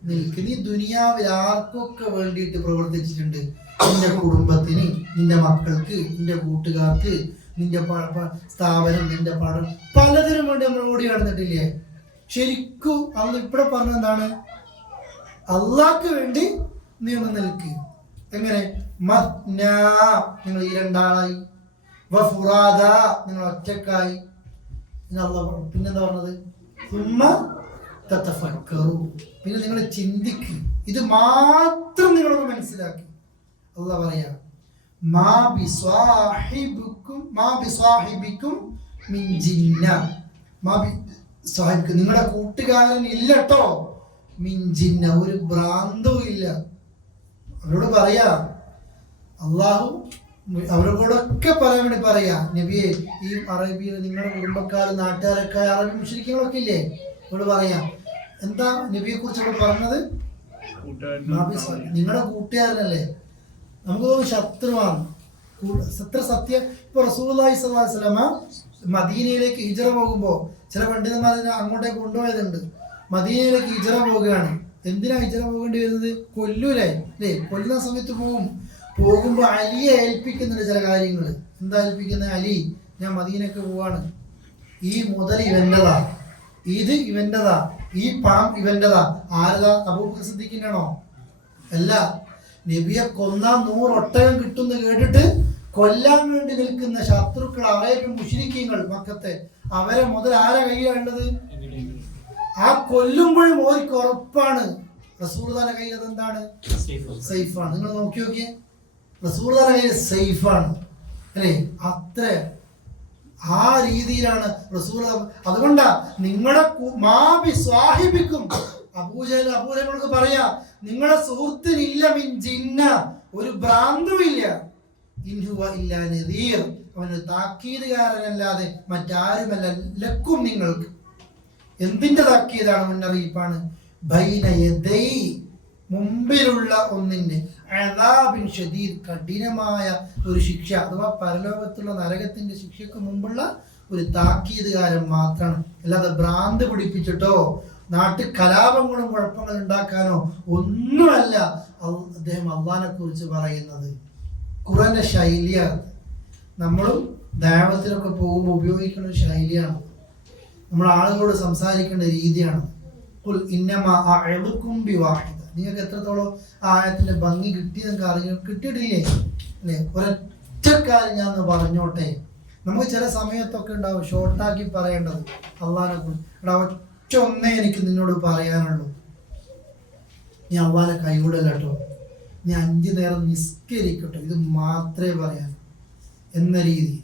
നിൽക്ക്. നീ ദുനിയാവിൽ ആർക്കൊക്കെ വേണ്ടിയിട്ട് പ്രവർത്തിച്ചിട്ടുണ്ട്, നിന്റെ കുടുംബത്തിന്, നിന്റെ മക്കൾക്ക്, നിന്റെ കൂട്ടുകാർക്ക്, നിന്റെ സ്ഥാപനം, നിന്റെ പഠനം, പലതിനും വേണ്ടി നമ്മൾ ഓടി നടന്നിട്ടില്ലേ. ശരിക്കും അള്ള ഇവിടെ പറഞ്ഞ എന്താണ്, അള്ളാഹ്ക്ക് വേണ്ടി നീ ഒന്ന് നിൽക്ക്. എങ്ങനെ, നിങ്ങൾ ഈ രണ്ടാളായി, വഫുറാദ നിങ്ങൾ ഒറ്റക്കായി. പിന്നെന്താ പറഞ്ഞത്, പിന്നെ നിങ്ങൾ ചിന്തിക്ക്. ഇത് മാത്രം നിങ്ങളൊന്ന് മനസ്സിലാക്കി. അള്ളാഹ് പറയാ, നിങ്ങളുടെ കൂട്ടുകാരൻ ഇല്ലട്ടോ, മിൻജിന്ന ഒരു ഭ്രാന്തവും ഇല്ല. അവരോട് പറയാ, അള്ളാഹു അവരോടൊക്കെ പറയാൻ വേണ്ടി പറയാ, നബിയെ ഈ അറബിയിൽ നിങ്ങളുടെ കുടുംബക്കാരും നാട്ടുകാരൊക്കെ അറബി മുശ്രിക്കുകളൊക്കെ ഇല്ലേ, അവരോട് പറയാം. എന്താ നബിയെ കുറിച്ച് അവിടെ പറഞ്ഞത്, നിങ്ങളുടെ കൂട്ടുകാരനല്ലേ. നമുക്ക് തോന്നുന്നു ശത്രുവാണ്, സത്യം. ഇപ്പൊ റസൂലുള്ളാഹി സ്വല്ലല്ലാഹു അലൈഹി വസല്ലമ മദീനയിലേക്ക് ഹിജ്റ പോകുമ്പോ ചില പണ്ഡിതന്മാർ അങ്ങോട്ടേക്ക് കൊണ്ടുപോയതുണ്ട്. മദീനയിലേക്ക് ഹിജ്റ പോവുകയാണ്. എന്തിനാ ഹിജ്റ പോകേണ്ടി വരുന്നത്, കൊല്ലൂലേ അല്ലേ. കൊല്ലുന്ന സമയത്ത് പോകുമ്പോ അലിയെ ഏൽപ്പിക്കുന്നുണ്ട് ചില കാര്യങ്ങൾ. എന്താ ഏൽപ്പിക്കുന്നത്, അലി ഞാൻ മദീനക്ക് പോവാണ്, ഈ മുതൽ ഇവൻ്റെതാ, ഇത് ഇവൻ്റെതാ, ഈ പണം ഇവൻ്റെതാ. ആരതാ? അബൂബക്കർ സിദ്ദീഖിൻ്റെയാണോ? അല്ല. നബിയെ കൊന്നാ 100 ഒട്ടകം കിട്ടുമെന്ന് കേട്ടിട്ട് കൊല്ലാൻ വേണ്ടി നിൽക്കുന്ന ശത്രുക്കൾ, അറേബ്യൻ മുശ്രിക്കീങ്ങൾ മക്കത്തെ, അവരെ മുതൽ ആരെ കയ്യിലുള്ളത്? ആ കൊല്ലുമ്പോഴും ഓർക്ക് ഉറപ്പാണ് റസൂലുള്ളാഹിന്റെ കയ്യിൽ അതെന്താണ്? സേഫാണ്. നിങ്ങൾ നോക്കി നോക്കിയേ, റസൂലുള്ളാഹിന്റെ കയ്യിൽ സേഫാണ് അല്ലേ? അത്ര ആ രീതിയിലാണ് റസൂൽ. അതുകൊണ്ടാ നിങ്ങളുടെ മാബി സ്വാഹിബിക്കും അബൂജഹൽ പറയാ, നിങ്ങളുടെ സുഹൃത്തിനില്ല മിൻ ജിന്ന, ഒരു ഭ്രാന്തുമില്ല, ഇൻഹുവ ഇല്ലാ നദീർ, അവനൊരു താക്കീതുകാരനല്ലാതെ മറ്റാരുമല്ല, ലക്കും നിങ്ങൾക്ക്. എന്തിന്റെ താക്കീതാണ്? മുന്നറിയിപ്പാണ്. ബൈന യദൈ, മുമ്പിലുള്ള ഒന്നിന്റെ, അദാബിൻ ഷദീദ്, കഠിനമായ ഒരു ശിക്ഷ, അഥവാ പരലോകത്തുള്ള നരകത്തിന്റെ ശിക്ഷയ്ക്ക് മുമ്പുള്ള ഒരു താക്കീതുകാരൻ മാത്രമാണ്. അല്ലാതെ ഭ്രാന്ത് പിടിപ്പിച്ചിട്ടോ നാട്ടിൽ കലാപങ്ങളും കുഴപ്പങ്ങൾ ഉണ്ടാക്കാനോ ഒന്നുമല്ല അദ്ദേഹം അള്ളാഹിനെ കുറിച്ച് പറയുന്നത്. ഖുർആന്റെ ശൈലിയാണ്. നമ്മളും ദഅവത്തിലൊക്കെ പോകുമ്പോൾ ഉപയോഗിക്കുന്ന ഒരു ശൈലിയാണ്. നമ്മൾ ആളുകളോട് സംസാരിക്കേണ്ട രീതിയാണ്. ഖുൽ ഇന്നമാ അഅ്ദുകും ബിവാഹിദ. നിങ്ങൾക്ക് എത്രത്തോളം ആയത്തിന്റെ ഭംഗി കിട്ടി നിങ്ങൾക്ക് അറിയാൻ കിട്ടിയിട്ടില്ലേ അല്ലേ? ഒരൊറ്റ കാര്യം ഞാൻ പറഞ്ഞോട്ടെ. നമുക്ക് ചില സമയത്തൊക്കെ ഉണ്ടാവും ഷോർട്ടാക്കി പറയേണ്ടത് അള്ളാഹിനെ കുറിച്ച്. എടാ, ഒറ്റ ഒന്നേ എനിക്ക് നിന്നോട് പറയാനുള്ളൂ, നീ അള്ളാഹിനെ കൈവിടല്ല കേട്ടോ, നീ 5 നേരം നിസ്കരിക്കട്ടോ, ഇത് മാത്രമേ പറയാൻ എന്ന രീതി.